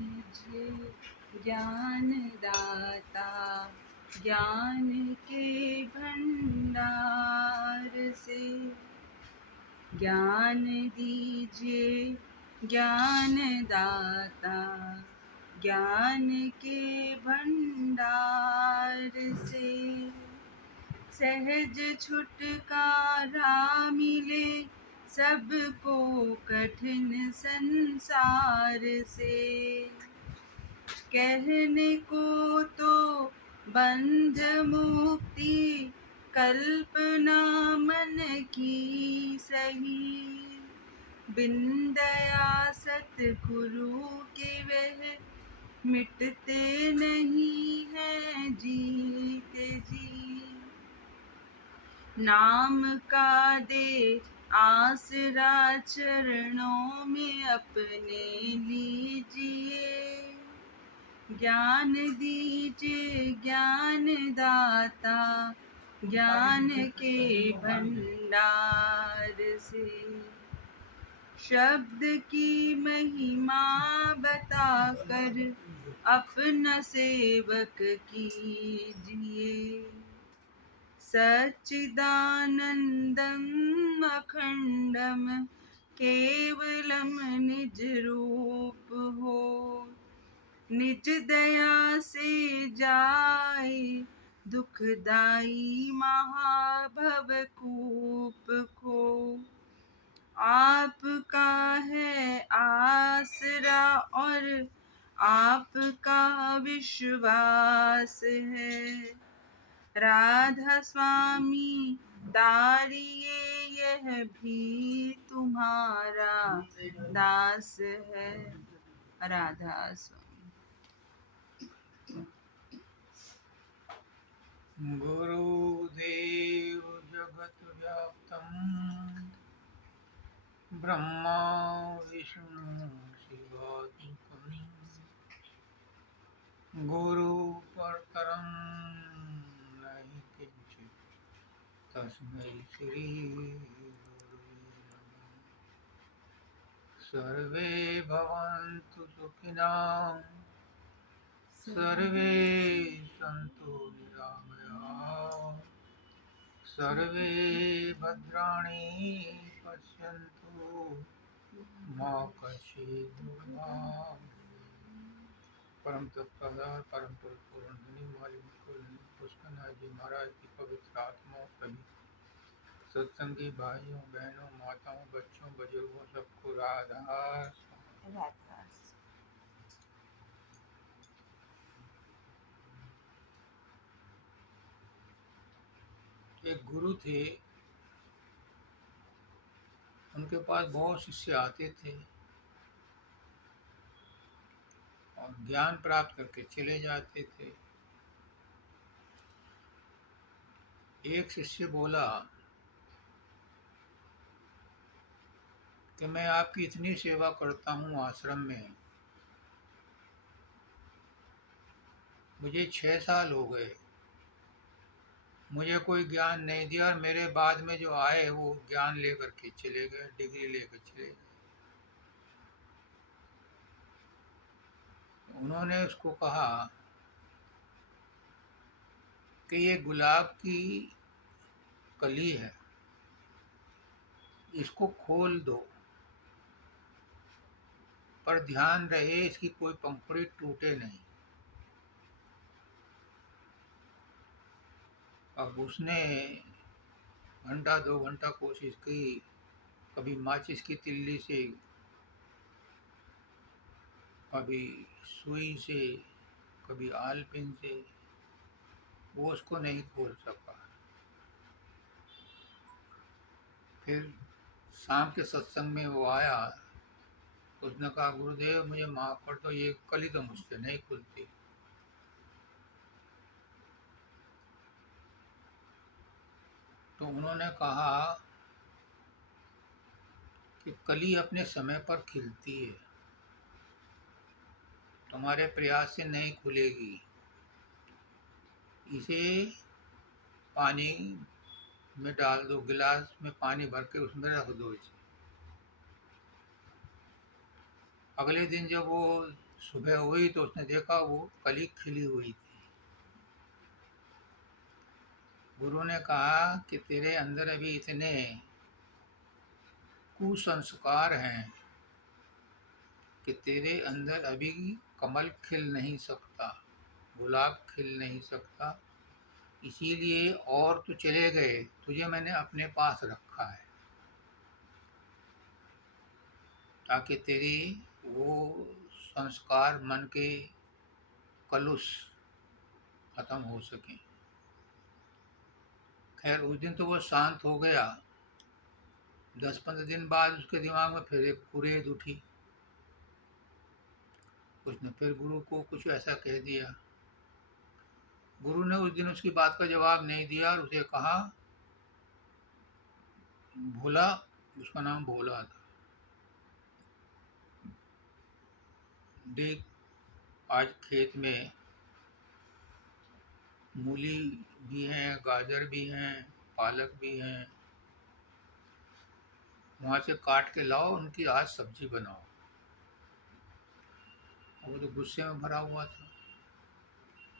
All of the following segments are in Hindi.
मुझे ज्ञान दाता ज्ञान के भंडार से ज्ञान दीजिए ज्ञान दाता ज्ञान के भंडार से सहज छुटकारा मिले सबको कठिन संसार से। कहने को तो बंध मुक्ति कल्पना मन की सही, बिन दया सतगुरु के वह मिटते नहीं हैं जीते जी। नाम का दे आसरा चरणों में अपने लीजिए, ज्ञान दीजिए ज्ञान दाता ज्ञान के भंडार से। शब्द की महिमा बताकर अपना सेवक कीजिए, सच्चिदानंदम अखंडम केवलम निज रूप हो। निज दया से जाए दुखदाई महाभवकूप को। आपका है आसरा और आपका विश्वास है। राधा स्वामी तारिये यह भी तुम्हारा दास है। राधा स्वामी। गुरुदेव जगत व्याप्तम ब्रह्मा विष्णु शिवात्मकं गुरु परतरं नहि किंचित् तस्मै श्री गुरुवे नमः। सर्वे भवन्तु सुखिनः सर्वे सन्तु निरामयाः सर्वे भद्राणि पश्यन्तु मा कश्चित् दुर्भाग्यं। परम तत्पदार परम पूर्ण धनी मालिक पुष्करनाथ जी महाराज की पवित्र आत्माओं सभी सत्संगी भाइयों बहनों माताओं बच्चों बुजुर्गों सबको राधा राधा। एक गुरु थे, उनके पास बहुत शिष्य आते थे और ज्ञान प्राप्त करके चले जाते थे। एक शिष्य बोला कि मैं आपकी इतनी सेवा करता हूँ आश्रम में, मुझे 6 साल हो गए, मुझे कोई ज्ञान नहीं दिया और मेरे बाद में जो आए वो ज्ञान लेकर के चले गए, डिग्री लेकर चले गए। उन्होंने उसको कहा कि ये गुलाब की कली है, इसको खोल दो, पर ध्यान रहे इसकी कोई पंखुड़ी टूटे नहीं। अब उसने घंटा 2 घंटा कोशिश की, कभी माचिस की तिल्ली से, कभी सुई से, कभी आलपिन से, वो उसको नहीं खोल सका। फिर शाम के सत्संग में वो आया, उसने कहा गुरुदेव मुझे माफ कर दो, ये कली तो मुझसे नहीं खुलती। तो उन्होंने कहा कि कली अपने समय पर खिलती है, तुम्हारे प्रयास से नहीं खुलेगी, इसे पानी में डाल दो, गिलास में पानी भर के उसमें रख दो इसे। अगले दिन जब वो सुबह हुई तो उसने देखा वो कली खिली हुई थी। गुरु ने कहा कि तेरे अंदर अभी इतने कुसंस्कार हैं कि तेरे अंदर अभी कमल खिल नहीं सकता, गुलाब खिल नहीं सकता, इसीलिए और तो चले गए, तुझे मैंने अपने पास रखा है ताकि तेरी वो संस्कार मन के कलुष खत्म हो सके। खैर उस दिन तो वो शांत हो गया। 10-15 दिन बाद उसके दिमाग में फिर एक कुरेद उठी। उसने फिर गुरु को कुछ ऐसा कह दिया। गुरु ने उस दिन उसकी बात का जवाब नहीं दिया और उसे कहा, भोला, उसका नाम भोला था, देख आज खेत में मूली भी हैं, गाजर भी हैं, पालक भी हैं, वहाँ से काट के लाओ, उनकी आज सब्जी बनाओ। वो तो गुस्से में भरा हुआ था,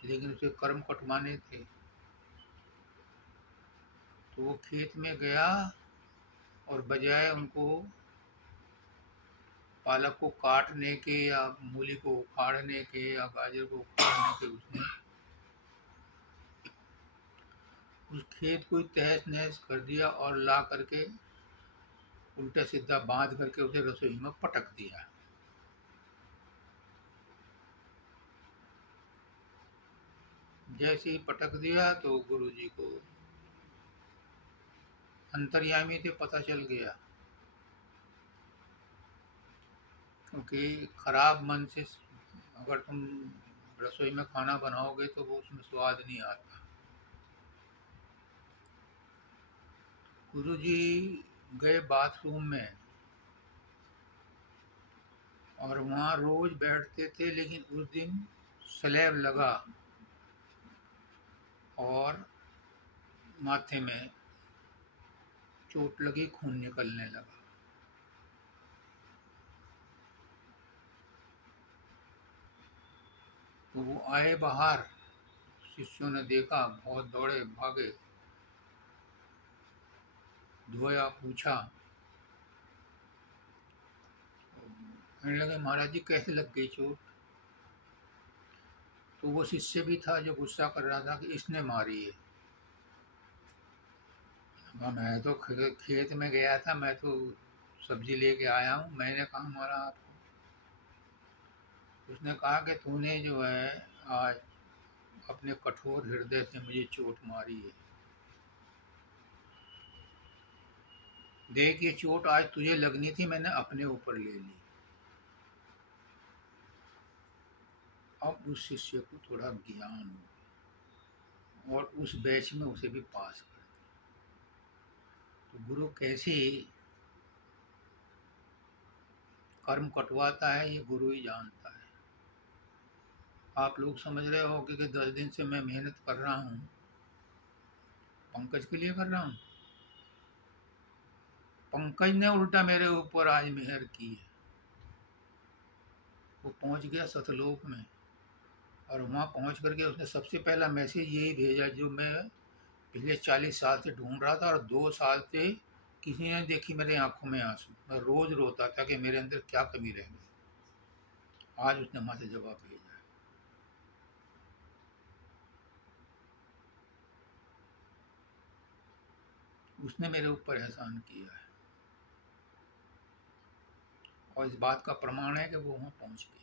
लेकिन उसे कर्म कटवाने थे। तो वो खेत में गया और बजाय उनको पालक को काटने के या मूली को उखाड़ने के या गाजर को उखाड़ने के, उसने उस खेत को तहस नहस कर दिया और ला करके उल्टा सीधा बांध करके उसे रसोई में पटक दिया। जैसे ही पटक दिया तो गुरुजी को अंतर्यामी थे पता चल गया, क्योंकि खराब मन से अगर तुम रसोई में खाना बनाओगे तो वो उसमें स्वाद नहीं आता। गुरुजी गए बाथरूम में और वहाँ रोज बैठते थे, लेकिन उस दिन स्लैब लगा और माथे में चोट लगी, खून निकलने लगा। तो वो आए बाहर, शिष्यों ने देखा, बहुत दौड़े भागे, धोया, पूछा, कहने लगे महाराज जी कैसे लग गई चोट। तो वो शिष्य भी था जो गुस्सा कर रहा था कि इसने मारी है। मैं तो खेत में गया था, मैं तो सब्जी लेके आया हूँ, मैंने कहा मारा आपको। उसने कहा कि तूने जो है आज अपने कठोर हृदय से मुझे चोट मारी है। देख ये चोट आज तुझे लगनी थी, मैंने अपने ऊपर ले ली। अब उस शिष्य को थोड़ा ज्ञान हो और उस बैच में उसे भी पास कर दिया। तो गुरु कैसे कर्म कटवाता है ये गुरु ही जानता है। आप लोग समझ रहे हो कि 10 दिन से मैं मेहनत कर रहा हूँ, पंकज के लिए कर रहा हूँ। पंकज ने उल्टा मेरे ऊपर आज मेहर की है। वो पहुंच गया सतलोक में और वहाँ पहुंच करके उसने सबसे पहला मैसेज यही भेजा जो मैं पिछले 40 साल से ढूंढ रहा था और 2 साल से किसी ने देखी मेरे आंखों में आंसू। मैं रोज रोता था कि मेरे अंदर क्या कमी रह गई। आज उसने वहाँ से जवाब भेजा है। उसने मेरे ऊपर एहसान किया है और इस बात का प्रमाण है कि वो वहाँ पहुँच गया।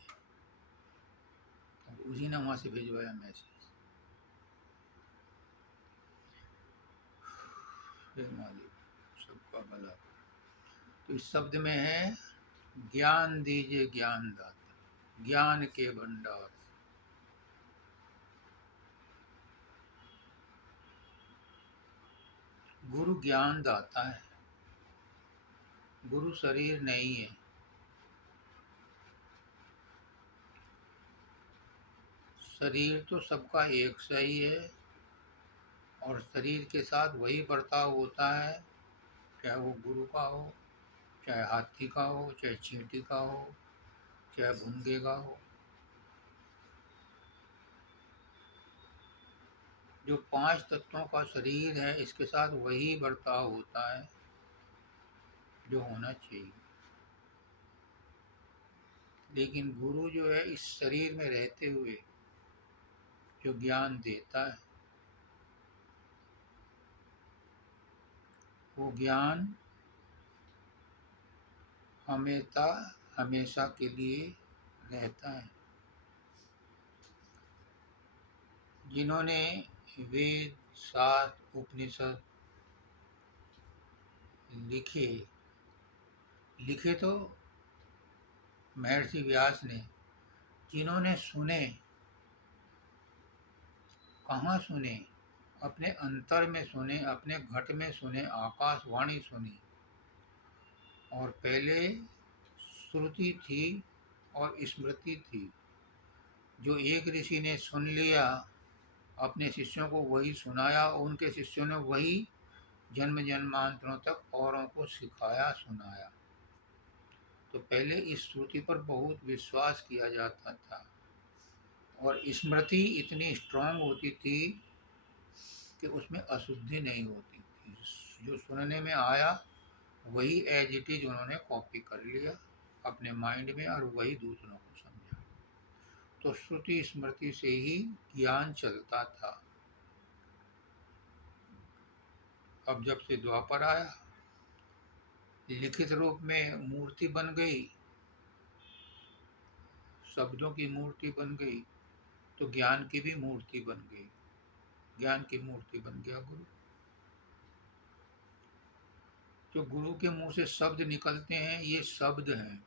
उसी ने वहाँ से भिजवाया मैसेज। हे मालिक सबका भला। तो इस शब्द में है ज्ञान दीजिए ज्ञानदाता, ज्ञान के भंडार। गुरु ज्ञान दाता है, गुरु शरीर नहीं है। शरीर तो सबका एक सा ही है और शरीर के साथ वही बर्ताव होता है, चाहे वो गुरु का हो, चाहे हाथी का हो, चाहे चींटी का हो, चाहे भुंगे का हो। जो 5 तत्वों का शरीर है, इसके साथ वही बर्ताव होता है जो होना चाहिए। लेकिन गुरु जो है इस शरीर में रहते हुए जो ज्ञान देता है, वो ज्ञान हमेशा के लिए रहता है। जिन्होंने वेद, शास्त्र, उपनिषद लिखे तो महर्षि व्यास ने, जिन्होंने सुने, कहाँ सुने? अपने अंतर में सुने, अपने घट में सुने, आकाशवाणी सुनी। और पहले श्रुति थी और स्मृति थी। जो एक ऋषि ने सुन लिया, अपने शिष्यों को वही सुनाया, उनके शिष्यों ने वही जन्म जन्मांतरों तक औरों को सिखाया, सुनाया। तो पहले इस श्रुति पर बहुत विश्वास किया जाता था और स्मृति इतनी स्ट्रांग होती थी कि उसमें अशुद्धि नहीं होती थी। जो सुनने में आया वही एज इट इज उन्होंने कॉपी कर लिया अपने माइंड में और वही दूसरों को समझा। तो श्रुति स्मृति से ही ज्ञान चलता था। अब जब से द्वापर आया, लिखित रूप में मूर्ति बन गई, शब्दों की मूर्ति बन गई, तो ज्ञान की भी मूर्ति बन गई। ज्ञान की मूर्ति बन गया गुरु। जो गुरु के मुंह से शब्द निकलते हैं, ये शब्द हैं,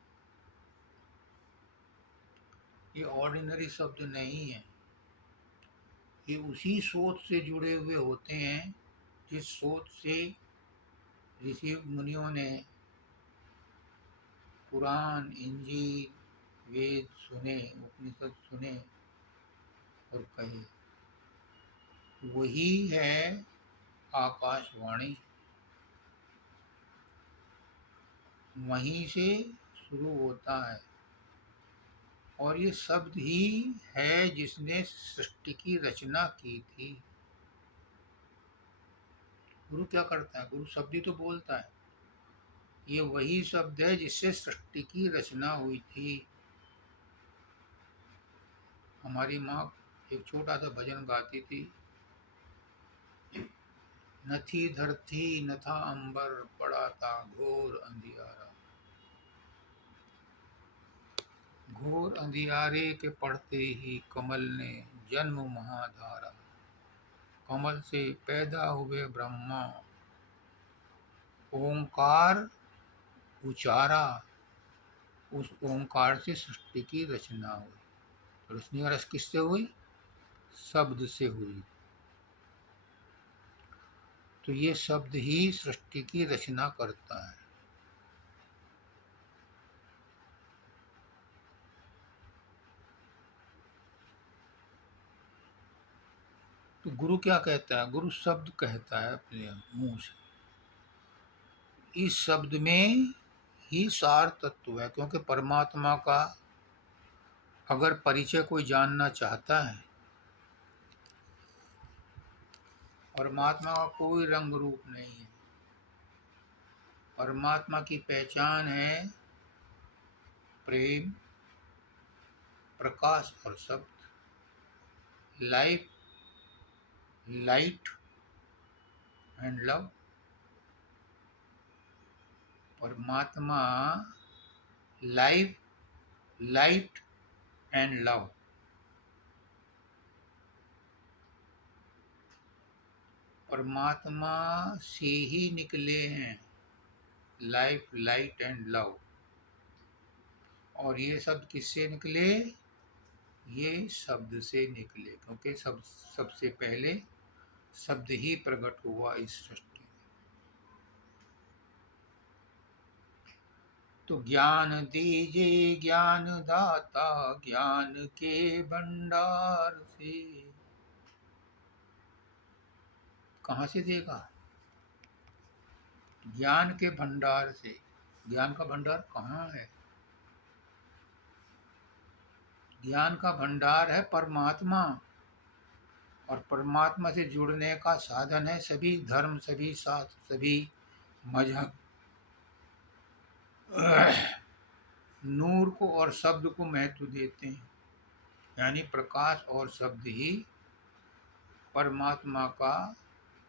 ये ऑर्डिनरी शब्द नहीं है। ये उसी सोच से जुड़े हुए होते हैं जिस सोच से ऋषि मुनियों ने पुराण, इंजील, वेद सुने, उपनिषद सुने और कहे। वही है आकाशवाणी, वहीं से शुरू होता है। और ये शब्द ही है जिसने सृष्टि की रचना की थी। गुरु क्या करता है? गुरु शब्द ही तो बोलता है। ये वही शब्द है जिससे सृष्टि की रचना हुई थी। हमारी माँ एक छोटा सा भजन गाती थी, न थी धरती न था अंबर, पड़ा था घोर अंधियारा। घोर अंधियारे के पड़ते ही कमल ने जन्म महाधारा। कमल से पैदा हुए ब्रह्मा, ओंकार उचारा, उस ओंकार से सृष्टि की रचना हुई। रचना का रस किससे हुई? शब्द से हुई। तो ये शब्द ही सृष्टि की रचना करता है। तो गुरु क्या कहता है? गुरु शब्द कहता है अपने मुंह से। इस शब्द में ही सार तत्व है, क्योंकि परमात्मा का अगर परिचय कोई जानना चाहता है, परमात्मा का कोई रंग रूप नहीं है। परमात्मा की पहचान है प्रेम, प्रकाश और शब्द, लाइफ, लाइट एंड लव। परमात्मा लाइफ, लाइट एंड लव। परमात्मा से ही निकले हैं लाइफ, लाइट एंड लव। और ये शब्द किससे निकले? ये शब्द से निकले, क्योंकि सबसे पहले शब्द ही प्रकट हुआ इस सृष्टि में। तो ज्ञान दीजिए ज्ञान दाता, ज्ञान के भंडार से। कहाँ से देगा? ज्ञान के भंडार से। ज्ञान का भंडार कहाँ है? ज्ञान का भंडार है परमात्मा, और परमात्मा से जुड़ने का साधन है सभी धर्म, सभी शास्त्र, सभी मजहब। नूर को और शब्द को महत्व देते हैं, यानी प्रकाश और शब्द ही परमात्मा का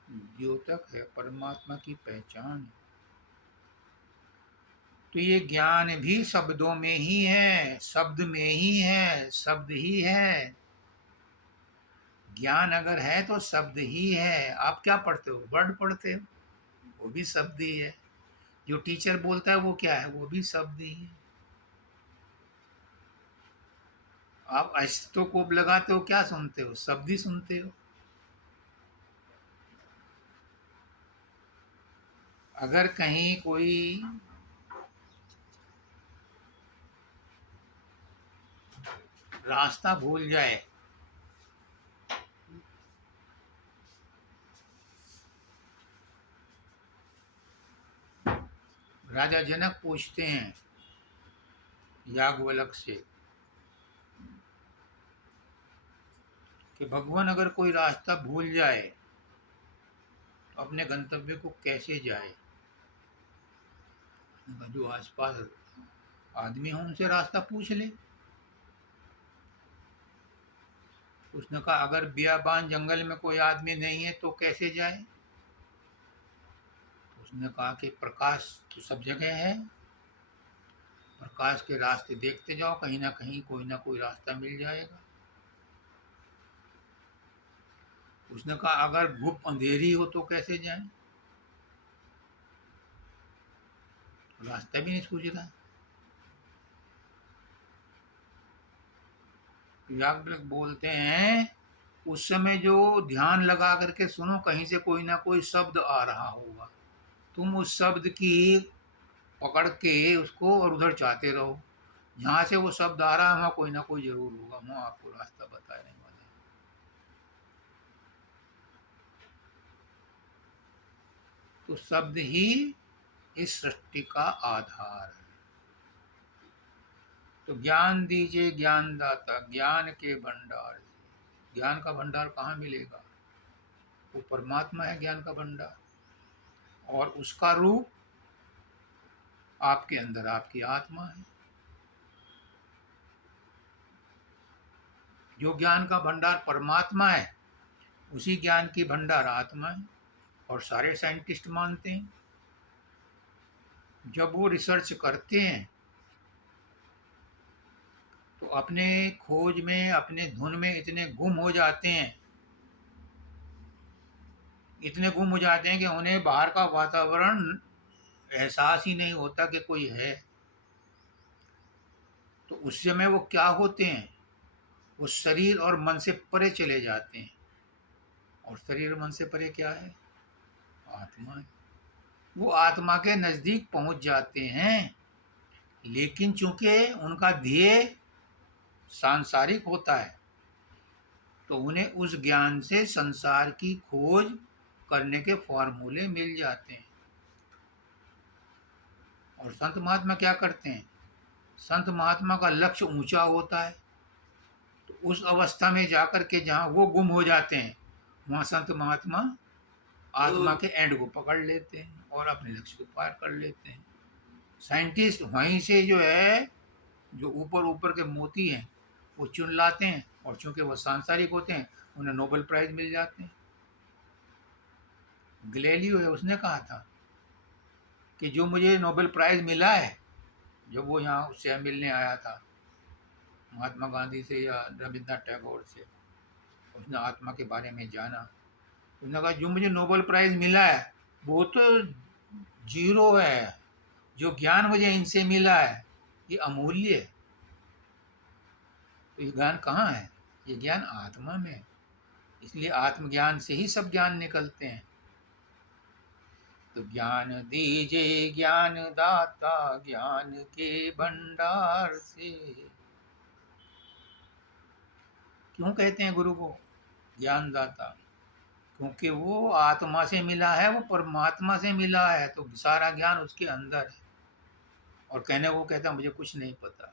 द्योतक है, परमात्मा की पहचान है। तो ये ज्ञान भी शब्दों में ही है, शब्द में ही है, शब्द ही है। ज्ञान अगर है तो शब्द ही है। आप क्या पढ़ते हो? वर्ड पढ़ते हो, वो भी शब्द ही है। जो टीचर बोलता है वो क्या है? वो भी शब्द ही है। आप अस्टोकोप लगाते हो, क्या सुनते हो? शब्द ही सुनते हो। अगर कहीं कोई रास्ता भूल जाए, राजा जनक पूछते हैं याज्ञवल्क्य से कि भगवान अगर कोई रास्ता भूल जाए तो अपने गंतव्य को कैसे जाए? जो आसपास आदमी हो उनसे रास्ता पूछ ले। उसने कहा अगर बियाबान जंगल में कोई आदमी नहीं है तो कैसे जाए? उसने कहा कि प्रकाश तो सब जगह है, प्रकाश के रास्ते देखते जाओ, कहीं ना कोई रास्ता मिल जाएगा। उसने कहा अगर धूप अंधेरी हो तो कैसे जाएं? रास्ता भी नहीं सूझ रहा। याज्ञवल्क्य बोलते हैं उस समय जो ध्यान लगा करके सुनो, कहीं से कोई ना कोई शब्द आ रहा होगा, तुम उस शब्द की पकड़ के उसको और उधर चाहते रहो। जहाँ से वो शब्द आ रहा है वहाँ कोई ना कोई जरूर होगा, वहाँ आपको रास्ता बताने वाला है। तो शब्द ही इस सृष्टि का आधार है। तो ज्ञान दीजिए ज्ञानदाता, ज्ञान के भंडार से। ज्ञान का भंडार कहाँ मिलेगा? वो परमात्मा है ज्ञान का भंडार, और उसका रूप आपके अंदर आपकी आत्मा है। जो ज्ञान का भंडार परमात्मा है उसी ज्ञान की भंडार आत्मा है, और सारे साइंटिस्ट मानते हैं। जब वो रिसर्च करते हैं तो अपने खोज में, अपने धुन में इतने गुम हो जाते हैं, इतने गुम हो जाते हैं कि उन्हें बाहर का वातावरण एहसास ही नहीं होता कि कोई है। तो उस समय वो क्या होते हैं? वो शरीर और मन से परे चले जाते हैं। और शरीर और मन से परे क्या है? आत्मा है। वो आत्मा के नजदीक पहुंच जाते हैं, लेकिन चूंकि उनका ध्येय सांसारिक होता है तो उन्हें उस ज्ञान से संसार की खोज करने के फॉर्मूले मिल जाते हैं। और संत महात्मा क्या करते हैं? संत महात्मा का लक्ष्य ऊंचा होता है, तो उस अवस्था में जाकर के जहाँ वो गुम हो जाते हैं वहाँ संत महात्मा आत्मा के एंड को पकड़ लेते हैं और अपने लक्ष्य को पार कर लेते हैं। साइंटिस्ट वहीं से जो है, जो ऊपर ऊपर के मोती हैं वो चुन लाते हैं, और चूंकि वो सांसारिक होते हैं उन्हें नोबेल प्राइज मिल जाते हैं। गैलीलियो है, उसने कहा था कि जो मुझे नोबेल प्राइज मिला है, जब वो यहाँ उससे मिलने आया था महात्मा गांधी से या रविन्द्रनाथ टैगोर से, उसने आत्मा के बारे में जाना। उसने कहा जो मुझे नोबेल प्राइज मिला है वो तो जीरो है, जो ज्ञान मुझे इनसे मिला है ये अमूल्य है। तो ये ज्ञान कहाँ है? ये ज्ञान आत्मा में है। इसलिए आत्मज्ञान से ही सब ज्ञान निकलते हैं। तो ज्ञान दीजिए ज्ञान दाता, ज्ञान के भंडार से। क्यों कहते हैं गुरु को ज्ञान दाता? क्योंकि वो आत्मा से मिला है, वो परमात्मा से मिला है, तो सारा ज्ञान उसके अंदर है। और कहने वो कहता मुझे कुछ नहीं पता।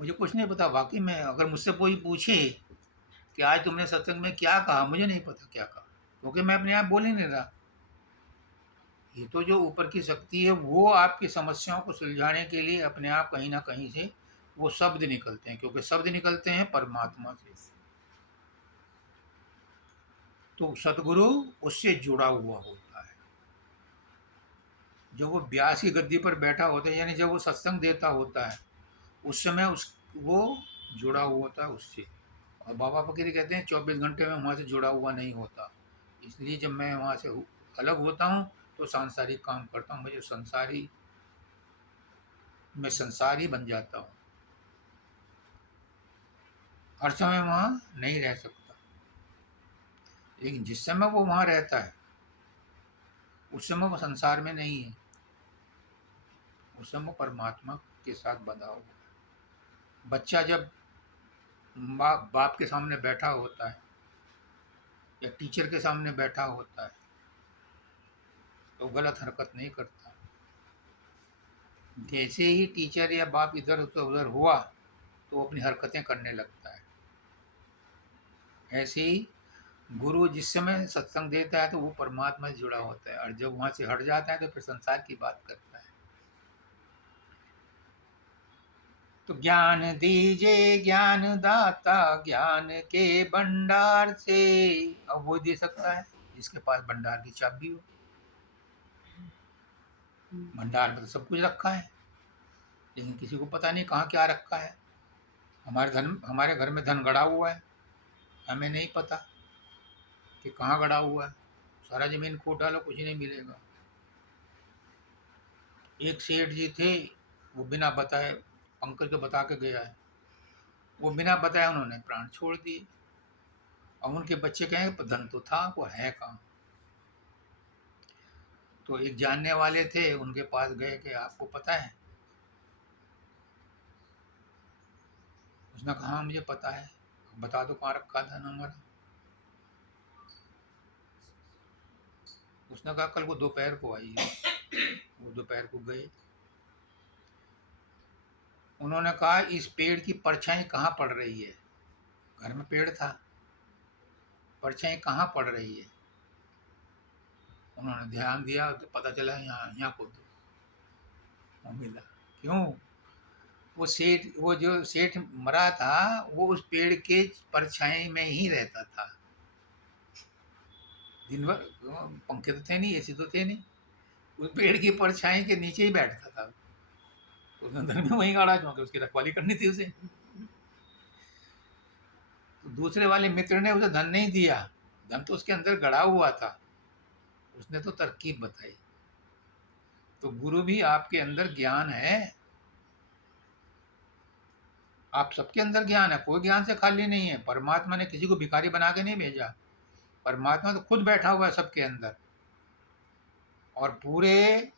मुझे कुछ नहीं पता वाकई में। अगर मुझसे कोई पूछे कि आज तुमने सत्संग में क्या कहा, मुझे नहीं पता क्या कहा, क्योंकि मैं अपने आप बोल ही नहीं रहा। ये तो जो ऊपर की शक्ति है वो आपकी समस्याओं को सुलझाने के लिए अपने आप कहीं ना कहीं से वो शब्द निकलते हैं, क्योंकि शब्द निकलते हैं परमात्मा से। तो सतगुरु उससे जुड़ा हुआ होता है। जब वो व्यास की गद्दी पर बैठा होता है, यानी जब वो सत्संग देता होता है, उस समय उस वो जुड़ा हुआ होता है उससे। और बाबा फकीर कहते हैं 24 घंटे में वहाँ से जुड़ा हुआ नहीं होता। इसलिए जब मैं वहाँ से अलग होता हूँ तो सांसारिक काम करता हूँ, मुझे संसारी, मैं संसारी बन जाता हूँ। हर समय वहाँ नहीं रह सकता, लेकिन जिस समय वो वहाँ रहता है उस समय वो संसार में नहीं है, उस समय वो परमात्मा के साथ बंधा हुआ है। बच्चा जब बाप के सामने बैठा होता है या टीचर के सामने बैठा होता है तो गलत हरकत नहीं करता। जैसे ही टीचर या बाप इधर उधर हुआ तो वो अपनी हरकतें करने लगता है। ऐसे ही गुरु जिस समय सत्संग देता है तो वो परमात्मा से जुड़ा होता है, और जब वहाँ से हट जाता है तो फिर संसार की बात करता है। तो ज्ञान दीजिए ज्ञान दाता, ज्ञान के भंडार से। अब वो दे सकता है जिसके पास भंडार की चाबी हो। भंडार में तो सब कुछ रखा है, लेकिन किसी को पता नहीं कहाँ क्या रखा है। हमारे घर में धन गड़ा हुआ है, हमें नहीं पता कि कहाँ गड़ा हुआ है। सारा जमीन खोद डालो कुछ नहीं मिलेगा। एक सेठ जी थे, वो बिना बताए पंकज को बता के गया है, वो बिना बताए उन्होंने प्राण छोड़ दिए। और उनके बच्चे कहें धन तो था, वो है कहाँ। तो एक जानने वाले थे, उनके पास गए कि आपको पता है। उसने कहा हाँ मुझे पता है, बता दो कहाँ रखा धन हमारा। उसने कहा कल वो दोपहर को आई है। वो दोपहर को गए। उन्होंने कहा इस पेड़ की परछाई कहाँ पड़ रही है। घर में पेड़ था, परछाई कहाँ पड़ रही है। उन्होंने ध्यान दिया तो पता चला यहाँ यहाँ को दो मिला। क्यों? वो जो सेठ मरा था वो उस पेड़ के परछाई में ही रहता था। दिन भर पंखे तो थे नहीं, एसी तो थे नहीं, उस पेड़ की परछाई के नीचे ही बैठता था। तो उसने धन में वहीं गाड़ा क्योंकि उसकी रखवाली करनी थी उसे। तो दूसरे वाले मित्र ने उसे धन नहीं दिया, धन तो उसके अंदर गड़ा हुआ था, उसने तो तरकीब बताई। तो गुरु भी आपके अंदर ज्ञान है, आप सबके अंदर ज्ञान है, कोई ज्ञान से खाली नहीं है। परमात्मा ने किसी को भिखारी बना के नहीं भेजा, परमात्मा तो खुद बैठा हुआ है सबके अंदर, और पूरे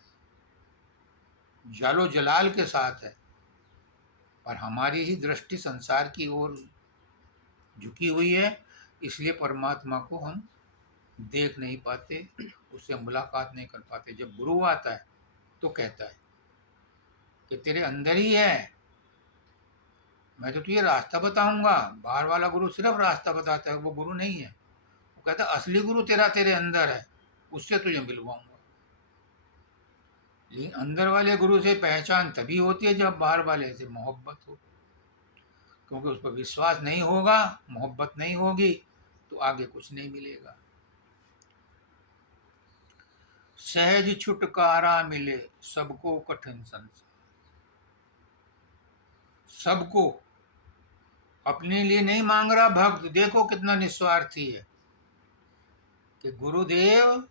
जालो जलाल के साथ है। पर हमारी ही दृष्टि संसार की ओर झुकी हुई है, इसलिए परमात्मा को हम देख नहीं पाते, उससे मुलाकात नहीं कर पाते। जब गुरु आता है तो कहता है कि तेरे अंदर ही है, मैं तो तुझे रास्ता बताऊंगा। बाहर वाला गुरु सिर्फ रास्ता बताता है, वो गुरु नहीं है। वो कहता है असली गुरु तेरे अंदर है, उससे तुझे मिलवाऊंगा। लेकिन अंदर वाले गुरु से पहचान तभी होती है जब बाहर वाले से मोहब्बत हो, क्योंकि उस पर विश्वास नहीं होगा, मोहब्बत नहीं होगी तो आगे कुछ नहीं मिलेगा। सहज छुटकारा मिले सबको कठिन संसार, सबको, अपने लिए नहीं मांग रहा भक्त। देखो कितना निस्वार्थी है कि गुरुदेव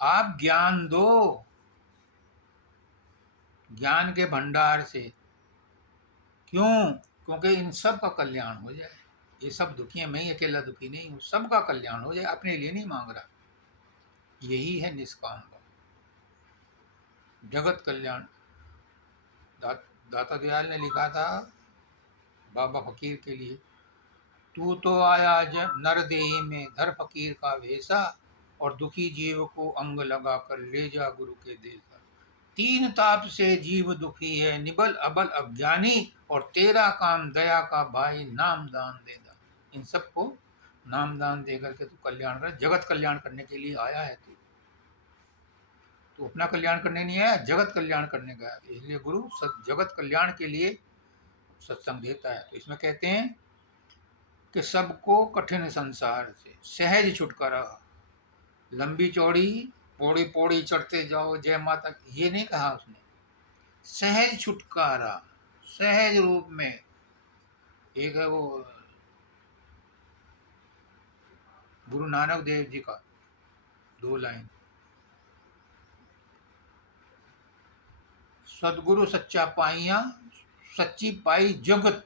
आप ज्ञान दो, ज्ञान के भंडार से। क्यों? क्योंकि इन सब का कल्याण हो जाए। ये सब दुखी है, मैं ही अकेला दुखी नहीं हूँ, सबका कल्याण हो जाए, अपने लिए नहीं मांग रहा। यही है निष्काम भाव, जगत कल्याण। दाता दयाल ने लिखा था बाबा फकीर के लिए, तू तो आया नरदेही में धर फकीर का वेशा, और दुखी जीव को अंग लगा कर ले जा गुरु के देशा। तीन ताप से जीव दुखी है, निबल अबल अज्ञानी, और तेरा काम दया का भाई नाम दान देना। इन सबको नाम दान दे करके तू कल्याण कर, जगत कल्याण करने के लिए आया है। तू अपना कल्याण करने नहीं आया, जगत कल्याण करने का है। इसलिए गुरु जगत कल्याण के लिए सत्संग देता है। तो इसमें कहते हैं कि सबको कठिन संसार से सहज छुटकारा, लंबी चौड़ी पौड़ी पौड़ी चढ़ते जाओ जय माता, ये नहीं कहा उसने। सहज छुटकारा, सहज रूप में। एक है वो गुरु नानक देव जी का 2 लाइन, सदगुरु सच्चा पाइया, सच्ची पाई जुगत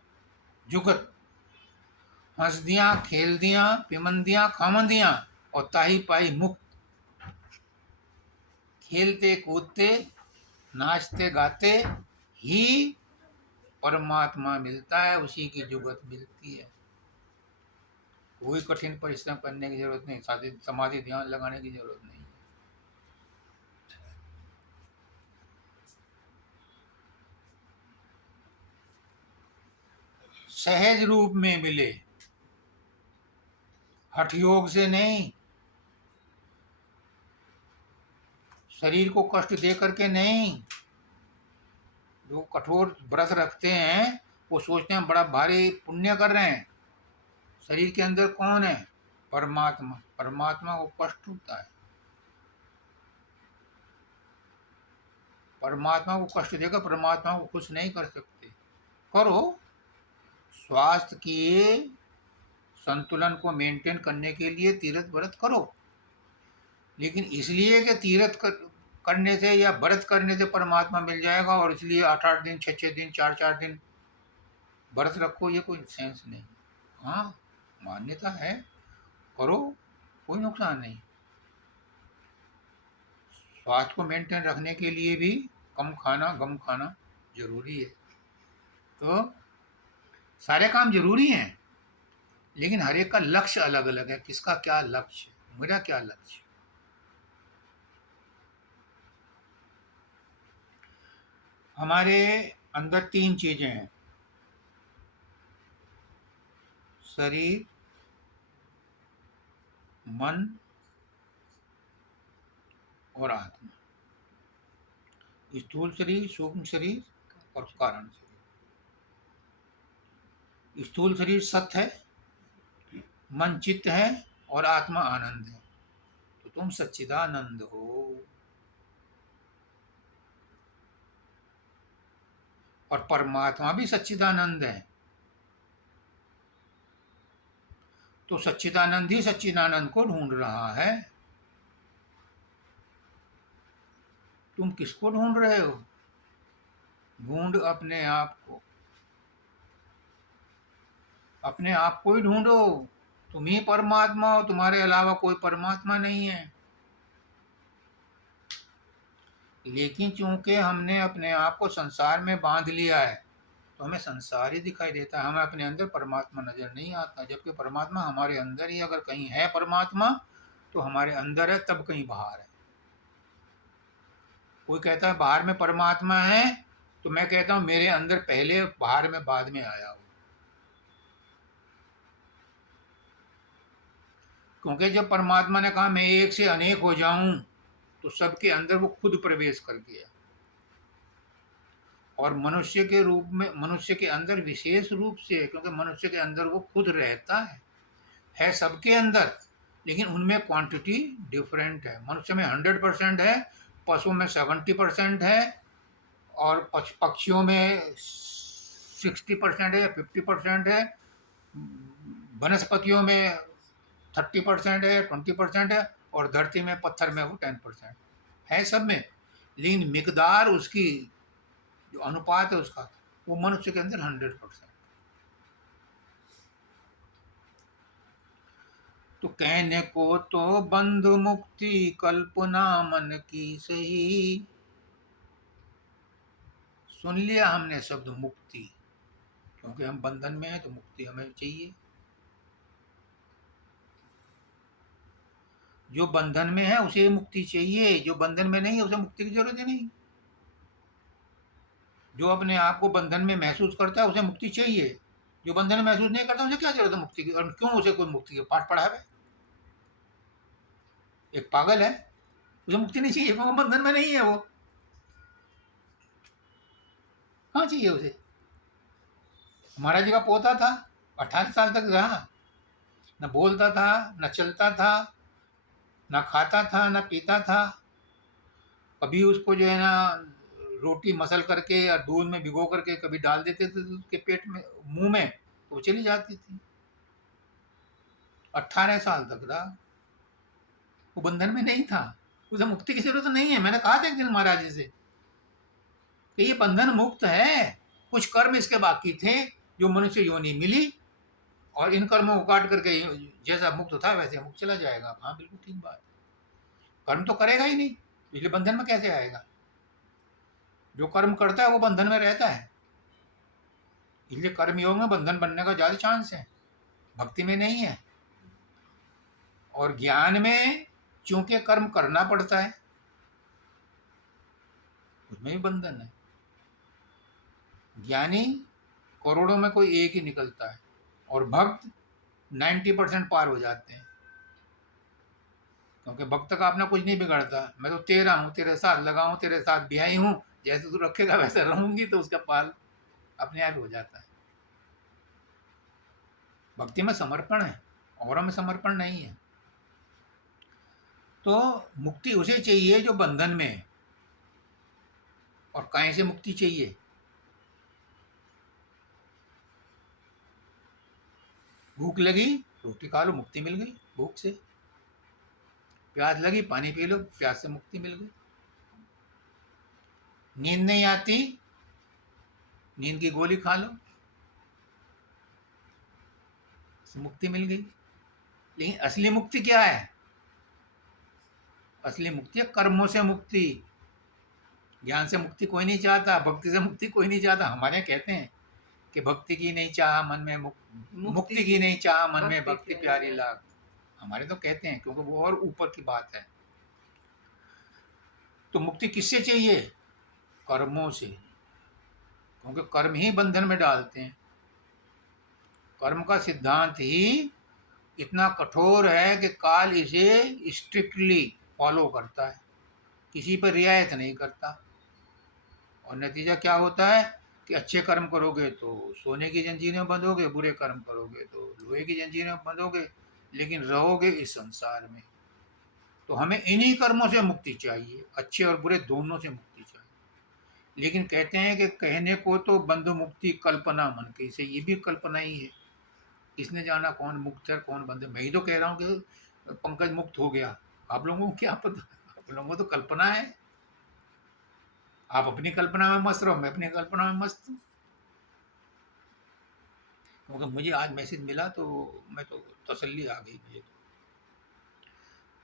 जुगत, हंसदियां खेलदियां पिमंदियां खामंदियां, और ताही पाई मुक्त। खेलते कूदते नाचते गाते ही परमात्मा मिलता है, उसी की जुगत मिलती है। कोई कठिन परिश्रम करने की जरूरत नहीं, समाधि ध्यान लगाने की जरूरत नहीं। सहज रूप में मिले, हठ योग से नहीं, शरीर को कष्ट दे करके नहीं। जो कठोर व्रत रखते हैं वो सोचते हैं बड़ा भारी पुण्य कर रहे हैं। शरीर के अंदर कौन है? परमात्मा। परमात्मा को कष्ट होता है, परमात्मा को कष्ट देकर परमात्मा को खुश नहीं कर सकते। करो, स्वास्थ्य के संतुलन को मेंटेन करने के लिए तीर्थ व्रत करो, लेकिन इसलिए कि करने से या व्रत करने से परमात्मा मिल जाएगा और इसलिए 8-8 दिन 6-6 दिन 4-4 दिन व्रत रखो, ये कोई सेंस नहीं। हाँ, मान्यता है, करो, कोई नुकसान नहीं। स्वास्थ्य को मेंटेन रखने के लिए भी कम खाना गम खाना जरूरी है। तो सारे काम जरूरी हैं, लेकिन हर एक का लक्ष्य अलग अलग है। किसका क्या लक्ष्य, मेरा क्या लक्ष्य। हमारे अंदर 3 चीजें हैं, शरीर, मन और आत्मा। स्थूल शरीर, सूक्ष्म शरीर और कारण शरीर। स्थूल शरीर सत्य है, मन चित्त है और आत्मा आनंद है। तो तुम सच्चिदानंद हो, और परमात्मा भी सच्चिदानंद है। तो सच्चिदानंद ही सच्चिदानंद को ढूंढ रहा है। तुम किसको ढूंढ रहे हो? ढूंढ अपने आप को, अपने आप को ही ढूंढो। तुम ही परमात्मा हो, तुम्हारे अलावा कोई परमात्मा नहीं है। लेकिन चूंकि हमने अपने आप को संसार में बांध लिया है तो हमें संसार ही दिखाई देता है, हमें अपने अंदर परमात्मा नजर नहीं आता। जबकि परमात्मा हमारे अंदर ही, अगर कहीं है परमात्मा तो हमारे अंदर है, तब कहीं बाहर है। कोई कहता है बाहर में परमात्मा है, तो मैं कहता हूं मेरे अंदर पहले, बाहर में बाद में आया हो। क्योंकि जब परमात्मा ने कहा मैं एक से अनेक हो जाऊं, तो सबके अंदर वो खुद प्रवेश कर गया। और मनुष्य के रूप में, मनुष्य के अंदर विशेष रूप से, क्योंकि मनुष्य के अंदर वो खुद रहता है सबके अंदर, लेकिन उनमें क्वांटिटी डिफरेंट है। मनुष्य में 100% है, पशु में 70% है, और पक्षियों में 60% है या 50% है, वनस्पतियों में 30% है, 20% है, और धरती में, पत्थर में वो 10% है सब में। लेकिन मिकदार उसकी, जो अनुपात है उसका, वो मनुष्य के अंदर 100%। तो कहने को तो बंध मुक्ति कल्पना मन की सही। सुन लिया हमने शब्द मुक्ति, क्योंकि हम बंधन में हैं तो मुक्ति हमें चाहिए। जो बंधन में है उसे मुक्ति चाहिए, जो बंधन में नहीं है उसे मुक्ति की जरूरत ही नहीं। जो अपने आप को बंधन में महसूस करता है उसे मुक्ति चाहिए। जो बंधन में महसूस नहीं करता उसे क्या जरूरत है मुक्ति की, और क्यों उसे कोई मुक्ति के पाठ पढ़ावे। एक पागल है, उसे मुक्ति नहीं चाहिए क्योंकि बंधन में नहीं है वो, कहाँ चाहिए उसे। महाराज जी का पोता था, 18 साल तक रहा, न बोलता था, न चलता था, न खाता था, न पीता था। कभी उसको जो है ना रोटी मसल करके या दूध में भिगो करके कभी डाल देते थे तो उसके पेट में, मुंह में, तो वो चली जाती थी। 18 साल तक रहा, वो बंधन में नहीं था, उसे मुक्ति की जरूरत नहीं है। मैंने कहा था एक दिन महाराज जी से कि ये बंधन मुक्त है, कुछ कर्म इसके बाकी थे जो मनुष्य योनि मिली, और इन कर्मों को काट करके जैसा मुक्त था वैसे मुक्त चला जाएगा। हाँ बिल्कुल ठीक बात। कर्म तो करेगा ही नहीं, इसलिए बंधन में कैसे आएगा। जो कर्म करता है वो बंधन में रहता है, इसलिए कर्म योग में बंधन बनने का ज्यादा चांस है, भक्ति में नहीं है। और ज्ञान में चूंकि कर्म करना पड़ता है, उसमें भी बंधन है। ज्ञानी करोड़ों में कोई एक ही निकलता है, और भक्त 90% पार हो जाते हैं, क्योंकि भक्त का अपना कुछ नहीं बिगड़ता। मैं तो तेरा हूँ, तेरे साथ लगा हूँ, तेरे साथ ब्याही हूँ, जैसे तू रखेगा वैसा रहूंगी, तो उसका पाल अपने आप हो जाता है। भक्ति में समर्पण है, और में समर्पण नहीं है। तो मुक्ति उसे चाहिए जो बंधन में है। और काहे से मुक्ति चाहिए? भूख लगी रोटी खा लो, मुक्ति मिल गई भूख से। प्यास लगी पानी पी लो, प्यास से मुक्ति मिल गई। नींद नहीं आती, नींद की गोली खा लो, मुक्ति मिल गई। लेकिन असली मुक्ति क्या है? असली मुक्ति है कर्मों से मुक्ति। ज्ञान से मुक्ति कोई नहीं चाहता, भक्ति से मुक्ति कोई नहीं चाहता। हमारे यहाँ कहते हैं कि भक्ति की नहीं चाह मन में मुक्ति की नहीं चाह मन में भक्ति प्यारी लाग। हमारे तो कहते हैं, क्योंकि वो और ऊपर की बात है। तो मुक्ति किससे चाहिए? कर्मों से, क्योंकि कर्म ही बंधन में डालते हैं। कर्म का सिद्धांत ही इतना कठोर है कि काल इसे स्ट्रिक्टली फॉलो करता है, किसी पर रियायत नहीं करता। और नतीजा क्या होता है कि अच्छे कर्म करोगे तो सोने की जंजीरें में बंधोगे, बुरे कर्म करोगे तो लोहे की जंजीरें में बंधोगे, लेकिन रहोगे इस संसार में। तो हमें इन्हीं कर्मों से मुक्ति चाहिए, अच्छे और बुरे दोनों से मुक्ति चाहिए। लेकिन कहते हैं कि कहने को तो बंधु मुक्ति कल्पना मन की, से ये भी कल्पना ही है। किसने जाना कौन मुक्त है कौन बंधु? मैं ही तो कह रहा हूँ कि पंकज मुक्त हो गया, आप लोगों को क्या पता? आप लोगों को तो कल्पना है, आप अपनी कल्पना में मस्त रहो, मैं अपनी कल्पना में मस्त हूँ। क्योंकि मुझे आज मैसेज मिला तो मैं तो तसल्ली आ गई मुझे।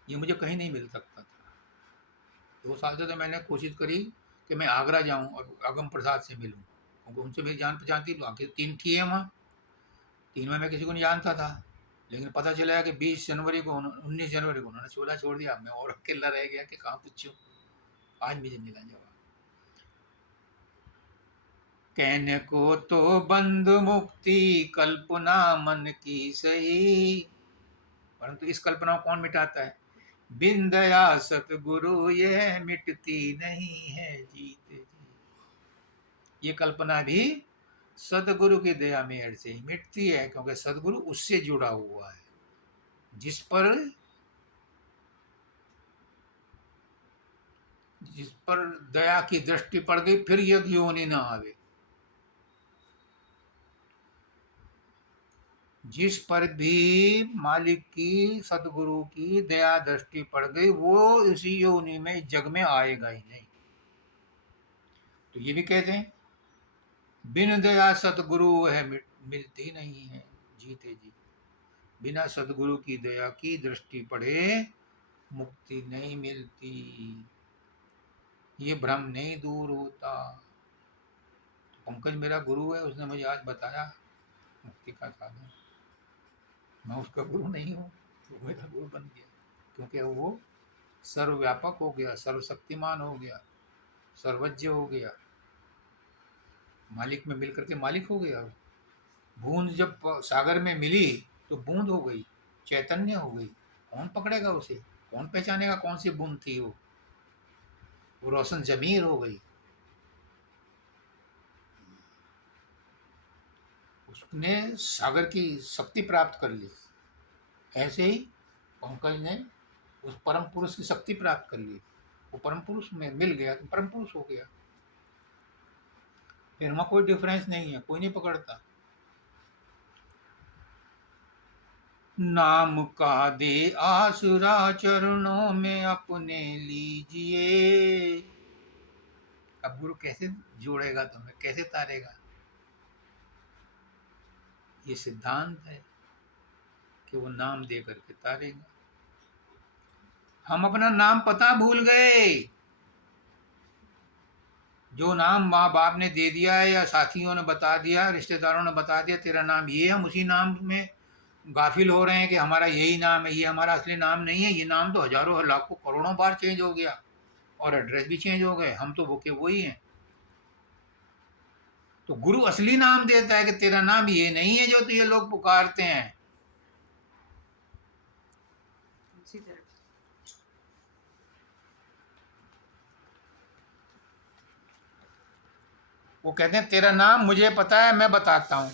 ये मुझे कहीं नहीं मिल सकता था। 2 साल से तो मैंने कोशिश करी कि मैं आगरा जाऊं और अगम प्रसाद से मिलूं, क्योंकि उनसे मेरी जान पहचान थी। आखिर 3 थी है वहाँ, 3 में मैं किसी को नहीं जानता था। लेकिन पता चला कि 20 जनवरी को 19 जनवरी को उन्होंने चोला छोड़ दिया। मैं और अकेला रह गया कि कहाँ पूछूं। आज मुझे मिला जवाब। कहने को तो बंधु मुक्ति कल्पना मन की सही, परंतु इस कल्पना को कौन मिटाता है? बिन दया सतगुरु यह मिटती नहीं है जीते जी। ये कल्पना भी सतगुरु की दया मेहर से ही मिटती है, क्योंकि सतगुरु उससे जुड़ा हुआ है जिस पर दया की दृष्टि पड़ गई, फिर यज्ञ योनि न आवे। जिस पर भी मालिक की सतगुरु की दया दृष्टि पड़ गई, वो इसी योनि में जग में आएगा ही नहीं। तो ये भी कहते हैं बिन दया सतगुरु है मिलती नहीं है जीते जी। बिना सतगुरु की दया की दृष्टि पड़े मुक्ति नहीं मिलती, ये भ्रम नहीं दूर होता। तो पंकज मेरा गुरु है, उसने मुझे आज बताया मुक्ति का साधन। मैं उसका गुरु नहीं हूँ, तो मेरा गुरु बन गया, क्योंकि वो सर्वव्यापक हो गया, सर्वशक्तिमान हो गया, सर्वज्ञ हो गया। मालिक में मिल करके मालिक हो गया। बूंद जब सागर में मिली तो बूंद हो गई, चैतन्य हो गई। कौन पकड़ेगा उसे? कौन पहचानेगा कौन सी बूंद थी वो रोशन जमीर हो गई। उसने सागर की शक्ति प्राप्त कर ली। ऐसे ही पंकज ने उस परम पुरुष की शक्ति प्राप्त कर ली। वो परम पुरुष में मिल गया तो परम पुरुष हो गया। फिर वहाँ कोई डिफरेंस नहीं है, कोई नहीं पकड़ता। नाम का दे आसरा चरणों में अपने लीजिए। अब गुरु कैसे जोड़ेगा तुम्हें, कैसे तारेगा? ये सिद्धांत है कि वो नाम दे करके तारेगा। हम अपना नाम पता भूल गए। जो नाम माँ बाप ने दे दिया है या साथियों ने बता दिया, रिश्तेदारों ने बता दिया तेरा नाम ये, हम उसी नाम में गाफिल हो रहे हैं कि हमारा यही नाम है, ये हमारा असली नाम नहीं है। ये नाम तो हजारों लाखों करोड़ों बार चेंज हो गया और एड्रेस भी चेंज हो गए, हम तो वो के वही हैं। तो गुरु असली नाम देता है कि तेरा नाम ये नहीं है जो ये लोग पुकारते हैं। उसी तरह वो कहते हैं तेरा नाम मुझे पता है, मैं बताता हूं।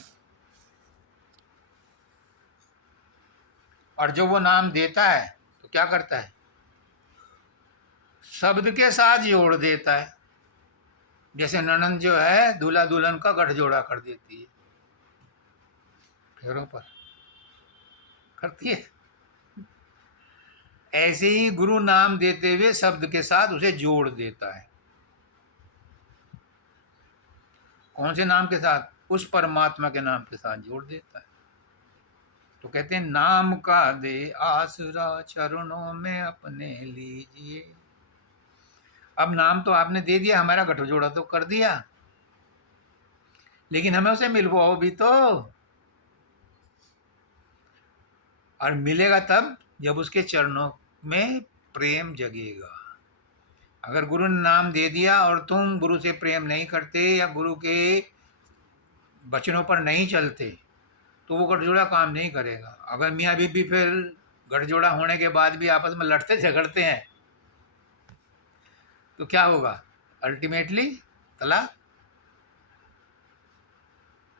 और जो वो नाम देता है तो क्या करता है? शब्द के साथ जोड़ देता है। जैसे ननंद जो है दूल्हा दुल्हन का गठजोड़ा कर देती है, फेरों पर करती है। ऐसे ही गुरु नाम देते हुए शब्द के साथ उसे जोड़ देता है। कौन से नाम के साथ? उस परमात्मा के नाम के साथ जोड़ देता है। तो कहते हैं नाम का दे आसरा चरणों में अपने लीजिए। अब नाम तो आपने दे दिया, हमारा गठजोड़ा तो कर दिया, लेकिन हमें उसे मिलवाओ भी तो। और मिलेगा तब जब उसके चरणों में प्रेम जगेगा। अगर गुरु ने नाम दे दिया और तुम गुरु से प्रेम नहीं करते या गुरु के वचनों पर नहीं चलते तो वो गठजोड़ा काम नहीं करेगा। अगर मियाँ बीबी फिर गठजोड़ा होने के बाद भी आपस में लड़ते झगड़ते हैं तो क्या होगा? अल्टीमेटली तलाक।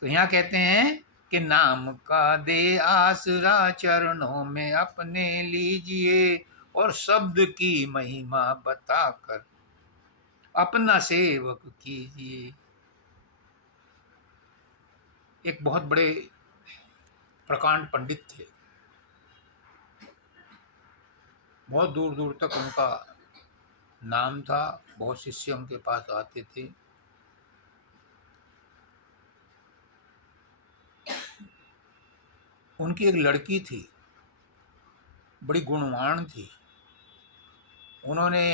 तो यहाँ कहते हैं कि नाम का दे आसरा चरणों में अपने लीजिए और शब्द की महिमा बताकर अपना सेवक कीजिए। एक बहुत बड़े प्रकांड पंडित थे, बहुत दूर दूर तक उनका नाम था, बहुत शिष्य उनके पास आते थे। उनकी एक लड़की थी, बड़ी गुणवान थी। उन्होंने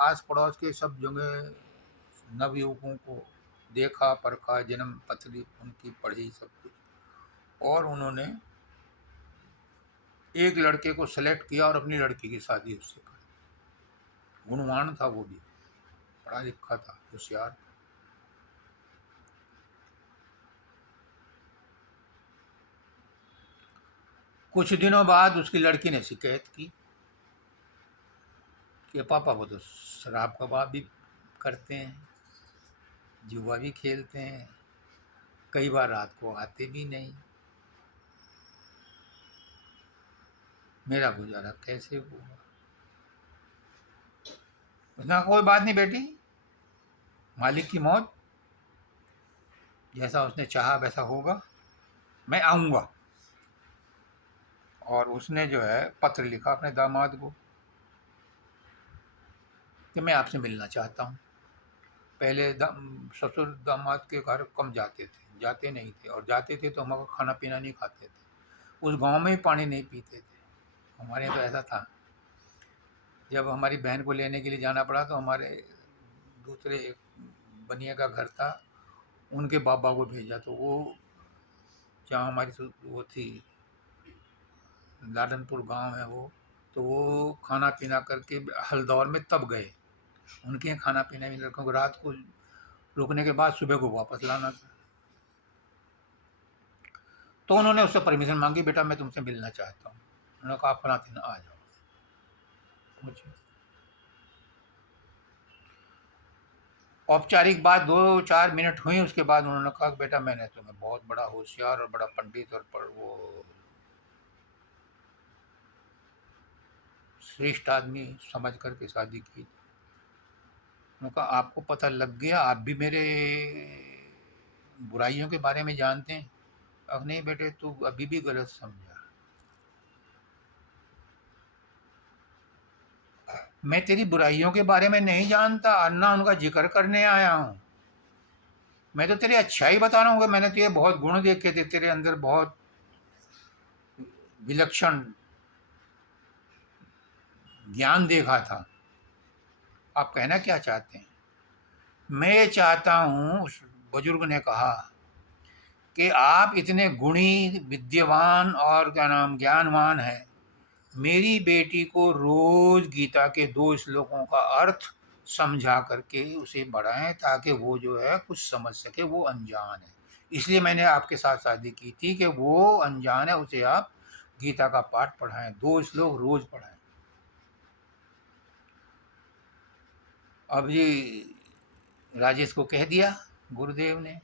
आस पड़ोस के सब जगह नवयुवकों को देखा परखा, जन्म पत्री उनकी पढ़ी, सब कुछ, और उन्होंने एक लड़के को सेलेक्ट किया और अपनी लड़की की शादी उससे करी। गुणवान था, वो भी पढ़ा लिखा था, होशियार। कुछ दिनों बाद उसकी लड़की ने शिकायत की कि पापा वो तो शराब कबाब भी करते हैं, जुआ भी खेलते हैं, कई बार रात को आते भी नहीं, मेरा गुजारा कैसे होगा? उसने कहा कोई बात नहीं बेटी, मालिक की मौत, जैसा उसने चाहा वैसा होगा, मैं आऊँगा। और उसने जो है पत्र लिखा अपने दामाद को कि मैं आपसे मिलना चाहता हूँ। पहले ससुर दामाद के घर कम जाते थे, जाते नहीं थे, और जाते थे तो हमारा खाना पीना नहीं खाते थे, उस गांव में ही पानी नहीं पीते थे। हमारे यहाँ तो ऐसा था, जब हमारी बहन को लेने के लिए जाना पड़ा तो हमारे दूसरे एक बनिया का घर था, उनके बाबा को भेजा, तो वो जहाँ हमारी वो थी लाडनपुर गांव है वो, तो वो खाना पीना करके हल्दौर में तब गए। उनके यहाँ खाना पीना भी लड़कों को रात को रुकने के बाद सुबह को वापस लाना था। तो उन्होंने उससे परमिशन मांगी, बेटा मैं तुमसे मिलना चाहता हूँ। उन्होंने कहा फला दिन आ जाओ। मुझे औपचारिक बात 2-4 मिनट हुई, उसके बाद उन्होंने कहा कि बेटा मैंने तुम्हें बहुत बड़ा होशियार और बड़ा पंडित और वो श्रेष्ठ आदमी समझ करके शादी की। उन्होंने कहा आपको पता लग गया, आप भी मेरे बुराइयों के बारे में जानते हैं? अब नहीं बेटे, तू अभी भी गलत समझा। मैं तेरी बुराइयों के बारे में नहीं जानता, अन्ना उनका जिक्र करने आया हूँ। मैं तो तेरी अच्छाई बता रहा हूँ कि मैंने तुझे बहुत गुण देखे थे, तेरे अंदर बहुत विलक्षण ज्ञान देखा था। आप कहना क्या चाहते हैं? मैं ये चाहता हूँ, उस बुजुर्ग ने कहा, कि आप इतने गुणी, विद्यवान और क्या नाम ज्ञानवान हैं, मेरी बेटी को रोज गीता के 2 श्लोकों का अर्थ समझा करके उसे बढ़ाएं, ताकि वो जो है कुछ समझ सके। वो अनजान है, इसलिए मैंने आपके साथ शादी की थी कि वो अनजान है, उसे आप गीता का पाठ पढ़ाएं, 2 श्लोक रोज पढ़ाएं। अब ये राजेश को कह दिया गुरुदेव ने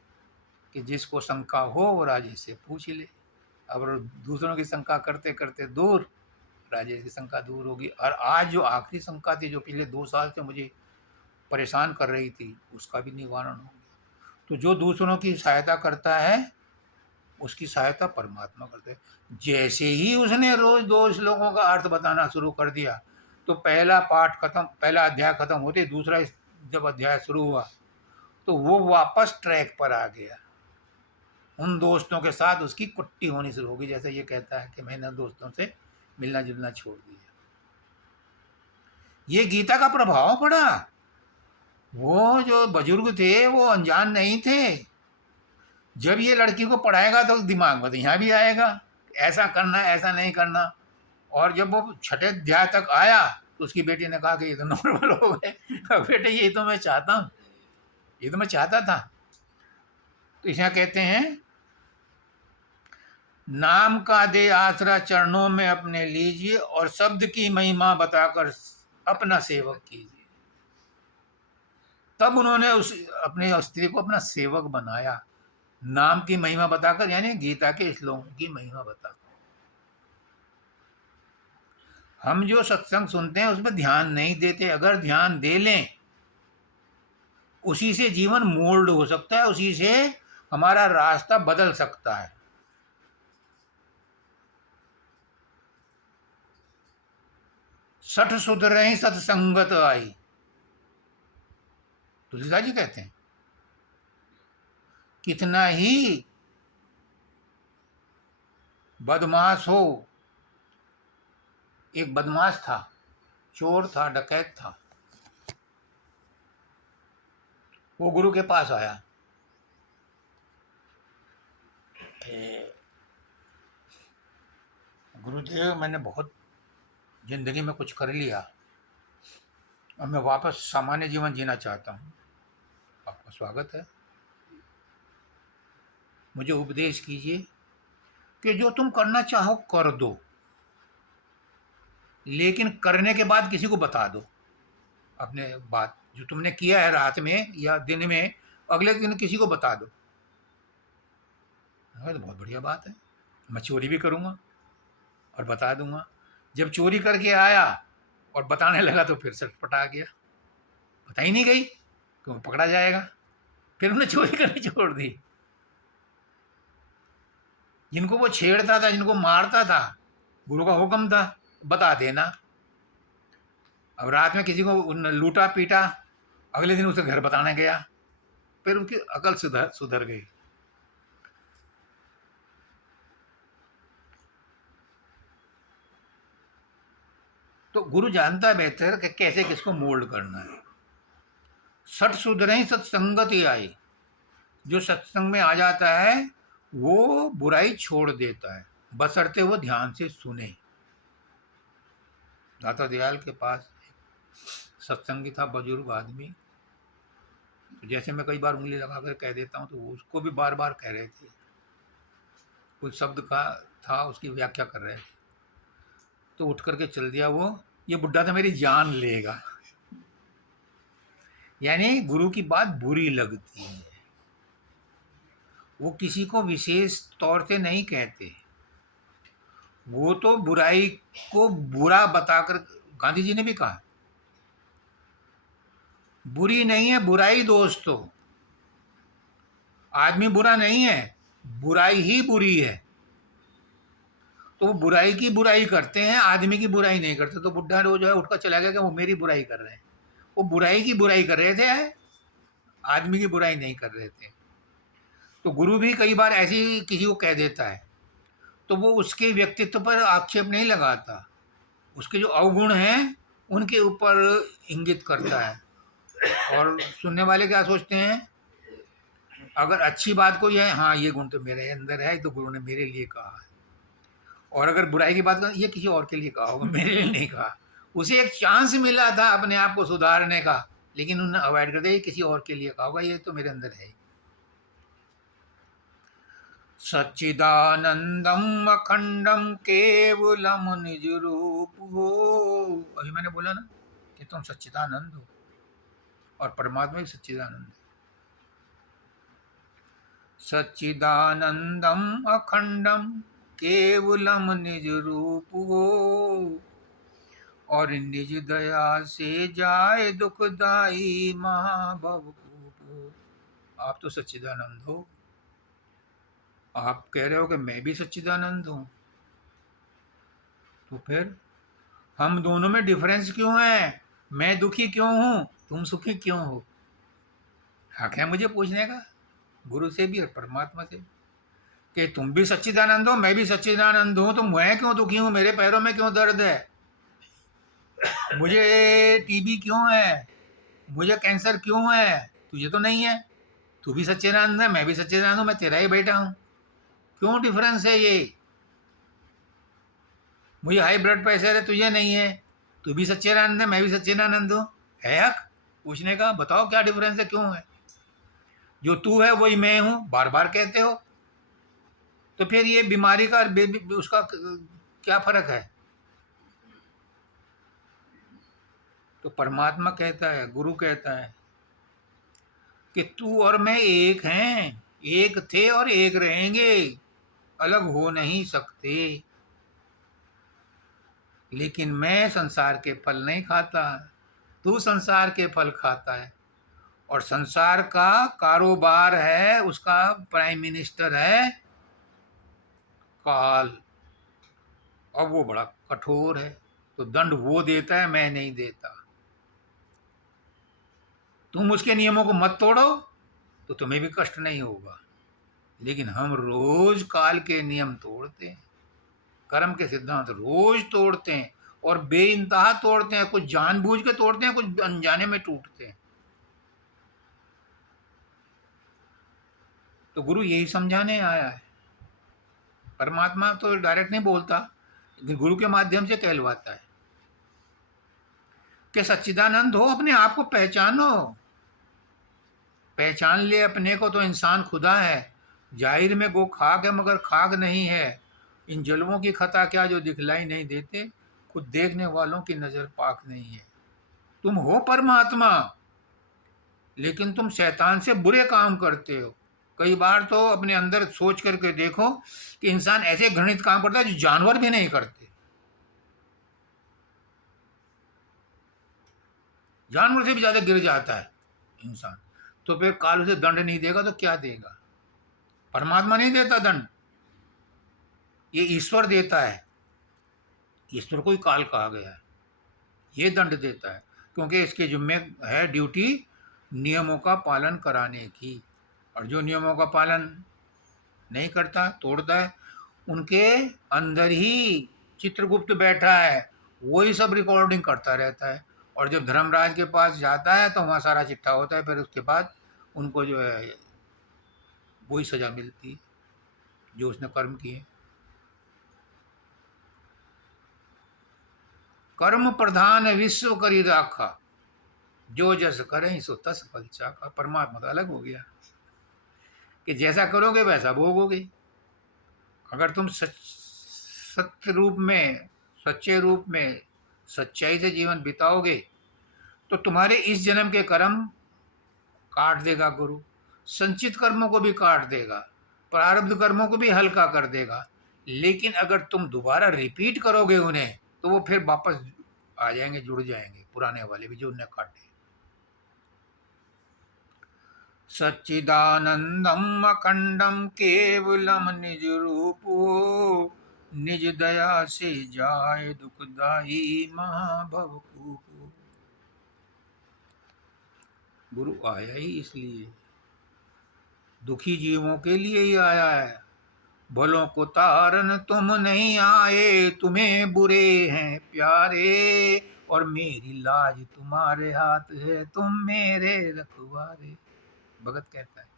कि जिसको शंका हो वो राजेश से पूछ ले। अब दूसरों की शंका करते करते दूर, राजेश की शंका दूर होगी। और आज जो आखिरी शंका थी, जो पिछले 2 साल से मुझे परेशान कर रही थी, उसका भी निवारण हो गया। तो जो दूसरों की सहायता करता है, उसकी सहायता परमात्मा करते हैं। जैसे ही उसने रोज 2 श्लोकों का अर्थ बताना शुरू कर दिया, तो पहला अध्याय खत्म होते दूसरा जब अध्याय शुरू हुआ, तो वो वापस ट्रैक पर आ गया। उन दोस्तों के साथ उसकी कुट्टी होनी शुरू होगी, जैसे ये कहता है कि मैंने दोस्तों से मिलना जुलना छोड़ दिया। ये गीता का प्रभाव पड़ा। वो जो बुजुर्ग थे वो अनजान नहीं थे। जब ये लड़की को पढ़ाएगा तो दिमाग में तो यहाँ भी आएगा, ऐसा करना, ऐसा नहीं करना। और जब वो 6ठे अध्याय तक आया, तो उसकी बेटी ने कहा कि ये तो नॉर्मल हो गए। बेटे ये तो मैं चाहता हूँ, ये तो मैं चाहता था। तो इसमें कहते हैं, नाम का दे आसरा चरणों में अपने लीजिए, और शब्द की महिमा बताकर अपना सेवक कीजिए। तब उन्होंने उस अपने स्त्री को अपना सेवक बनाया, नाम की महिमा बताकर, यानी गीता के श्लोकों की महिमा बताकर। हम जो सत्संग सुनते हैं उसमें ध्यान नहीं देते। अगर ध्यान दे लें, उसी से जीवन मोल्ड हो सकता है, उसी से हमारा रास्ता बदल सकता है। सठ सुधरहि सत्संगत आई, तुलसीदास जी कहते हैं। कितना ही बदमाश हो, एक बदमाश था, चोर था, डकैत था। वो गुरु के पास आया, गुरुदेव मैंने बहुत जिंदगी में कुछ कर लिया, अब मैं वापस सामान्य जीवन जीना चाहता हूँ। आपका स्वागत है, मुझे उपदेश कीजिए कि जो तुम करना चाहो कर दो, लेकिन करने के बाद किसी को बता दो। अपने बात जो तुमने किया है रात में या दिन में, अगले दिन किसी को बता दो। तो बहुत बढ़िया बात है, मैं चोरी भी करूँगा और बता दूंगा। जब चोरी करके आया और बताने लगा तो फिर सटपटा गया, पता ही नहीं गई क्यों, पकड़ा जाएगा। फिर उन्हें चोरी करनी छोड़ दी। जिनको वो छेड़ता था, जिनको मारता था, गुरु का हुक्म था बता देना। अब रात में किसी को लूटा पीटा, अगले दिन उसे घर बताने गया, फिर उनकी अकल सुधर गई। तो गुरु जानता है बेहतर कि कैसे किसको मोल्ड करना है। सठ सुधरहि सत्संगति आई, जो सत्संग में आ जाता है वो बुराई छोड़ देता है, बशर्ते वो ध्यान से सुने। दाता दयाल के पास सत्संगी था, बुजुर्ग आदमी, जैसे मैं कई बार उंगली लगा कर कह देता हूँ तो वो उसको भी बार बार कह रहे थे, कुछ शब्द का था उसकी व्याख्या कर रहे थे, तो उठ करके चल दिया वो, ये बुड्ढा तो मेरी जान लेगा। यानी गुरु की बात बुरी लगती है, वो किसी को विशेष तौर से नहीं कहते, वो तो बुराई को बुरा बताकर, गांधी जी ने भी कहा बुरी नहीं है बुराई दोस्तों, आदमी बुरा नहीं है, बुराई ही बुरी है। तो वो बुराई की बुराई करते हैं, आदमी की बुराई नहीं करते। तो बुढ़ा जो है उठकर चला गया कि वो मेरी बुराई कर रहे हैं, वो बुराई की बुराई कर रहे थे, आदमी की बुराई नहीं कर रहे थे। तो गुरु भी कई बार ऐसी किसी को कह देता है तो वो उसके व्यक्तित्व पर आक्षेप नहीं लगाता, उसके जो अवगुण हैं उनके ऊपर इंगित करता है। और सुनने वाले क्या सोचते हैं, अगर अच्छी बात कोई है, हाँ ये गुण तो मेरे अंदर है, तो गुरु ने मेरे लिए कहा है। और अगर बुराई की बात करें, ये किसी और के लिए कहा होगा, मेरे लिए नहीं कहा। उसे एक चांस मिला था अपने आप को सुधारने का, लेकिन उन्होंने अवॉइड कर दिया, ये किसी और के लिए कहा होगा, ये तो मेरे अंदर है। सच्चिदानंदम अखंडम केवलम निज रूप हो। अभी मैंने बोला ना कि तुम सच्चिदानंद हो, और परमात्मा भी सच्चिदानंद है। सच्चिदानंदम अखंडम केवलम निज रूप हो, और निज दया से जाए दुखदाई महाभव हो। आप तो सच्चिदानंद हो, आप कह रहे हो कि मैं भी सच्चिदानंद हूं, तो फिर हम दोनों में डिफरेंस क्यों है? मैं दुखी क्यों हूं, तुम सुखी क्यों हो? हक है मुझे पूछने का, गुरु से भी और परमात्मा से, कि तुम भी सच्चिदानंद हो, मैं भी सच्चिदानंद हूं, तो मैं क्यों दुखी हूं, मेरे पैरों में क्यों दर्द है, मुझे टीबी क्यों है, मुझे कैंसर क्यों है, तुझे तो नहीं है। तू भी सच्चिदानंद है, मैं भी सच्चिदानंद हूं, मैं तेरा ही बेटा हूं, क्यों डिफरेंस है ये? मुझे हाई ब्लड प्रेशर है, तुझे नहीं है, तू भी सच्चिदानंद है, मैं भी सच्चिदानंद हूं। है हक पूछने का, बताओ क्या डिफरेंस है, क्यों है? जो तू है वही मैं हूं, बार बार कहते हो, तो फिर ये बीमारी का उसका क्या फर्क है? तो परमात्मा कहता है, गुरु कहता है कि तू और मैं एक हैं, एक थे और एक रहेंगे, अलग हो नहीं सकते। लेकिन मैं संसार के फल नहीं खाता, तू संसार के फल खाता है, और संसार का कारोबार है, उसका प्राइम मिनिस्टर है काल। अब वो बड़ा कठोर है, तो दंड वो देता है, मैं नहीं देता। तुम उसके नियमों को मत तोड़ो तो तुम्हें भी कष्ट नहीं होगा, लेकिन हम रोज काल के नियम तोड़ते हैं, कर्म के सिद्धांत रोज तोड़ते हैं, और बेइंतहा तोड़ते हैं, कुछ जानबूझ के तोड़ते हैं, कुछ अनजाने में टूटते हैं। तो गुरु यही समझाने आया है। परमात्मा तो डायरेक्ट नहीं बोलता, लेकिन गुरु के माध्यम से कहलवाता है कि सच्चिदानंद हो, अपने आप को पहचानो, पहचान ले अपने को तो इंसान खुदा है। जाहिर में गो खाक है मगर खाक नहीं है, इन जलवों की खता क्या जो दिखलाई नहीं देते, खुद देखने वालों की नजर पाक नहीं है। तुम हो परमात्मा, लेकिन तुम शैतान से बुरे काम करते हो। कई बार तो अपने अंदर सोच करके देखो कि इंसान ऐसे घृणित काम करता है जो जानवर भी नहीं करते, जानवर से भी ज्यादा गिर जाता है इंसान। तो फिर काल उसे दंड नहीं देगा तो क्या देगा? परमात्मा नहीं देता दंड, ये ईश्वर देता है। ईश्वर को ही काल कहा गया है, ये दंड देता है, क्योंकि इसके जिम्मे है ड्यूटी नियमों का पालन कराने की। और जो नियमों का पालन नहीं करता, तोड़ता है, उनके अंदर ही चित्रगुप्त बैठा है, वही सब रिकॉर्डिंग करता रहता है। और जब धर्मराज के पास जाता है तो वहाँ सारा चिट्ठा होता है, फिर उसके बाद उनको जो है वही सजा मिलती है जो उसने कर्म किए। कर्म प्रधान विश्व करी राखा, जो जस करें सो तस फल चाखा। परमात्मा तो अलग हो गया कि जैसा करोगे वैसा भोगोगे। अगर तुम सत्य रूप में, सच्चे रूप में सच्चाई से जीवन बिताओगे तो तुम्हारे इस जन्म के कर्म काट देगा गुरु, संचित कर्मों को भी काट देगा, प्रारब्ध कर्मों को भी हल्का कर देगा। लेकिन अगर तुम दोबारा रिपीट करोगे उन्हें तो वो फिर वापस आ जाएंगे, जुड़ जाएंगे पुराने वाले भी जो उन्हें काटे। सच्चिदानंदम अखंडम केवलम निज रूपो, निज दया से जाए दुखदाई महाभव को। गुरु आया ही इसलिए, दुखी जीवों के लिए ही आया है। भलों को तारन तुम नहीं आए, तुम्हें बुरे हैं प्यारे, और मेरी लाज तुम्हारे हाथ है, तुम मेरे रखवारे। भगत कहता है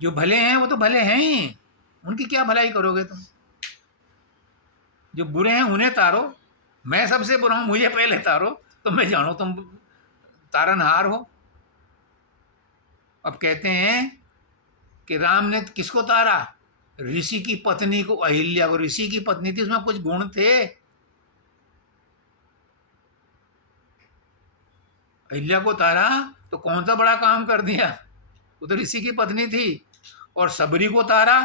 जो भले हैं वो तो भले हैं ही, उनकी क्या भलाई करोगे तुम। जो बुरे हैं उन्हें तारो, मैं सबसे बुरा हूं, मुझे पहले तारो तो मैं जानू तुम तारनहार हो। अब कहते हैं कि राम ने किसको तारा, ऋषि की पत्नी को, अहिल्या को। ऋषि की पत्नी थी, उसमें कुछ गुण थे। अहिल्या को तारा तो कौन सा बड़ा काम कर दिया, वो तो ऋषि की पत्नी थी। और सबरी को तारा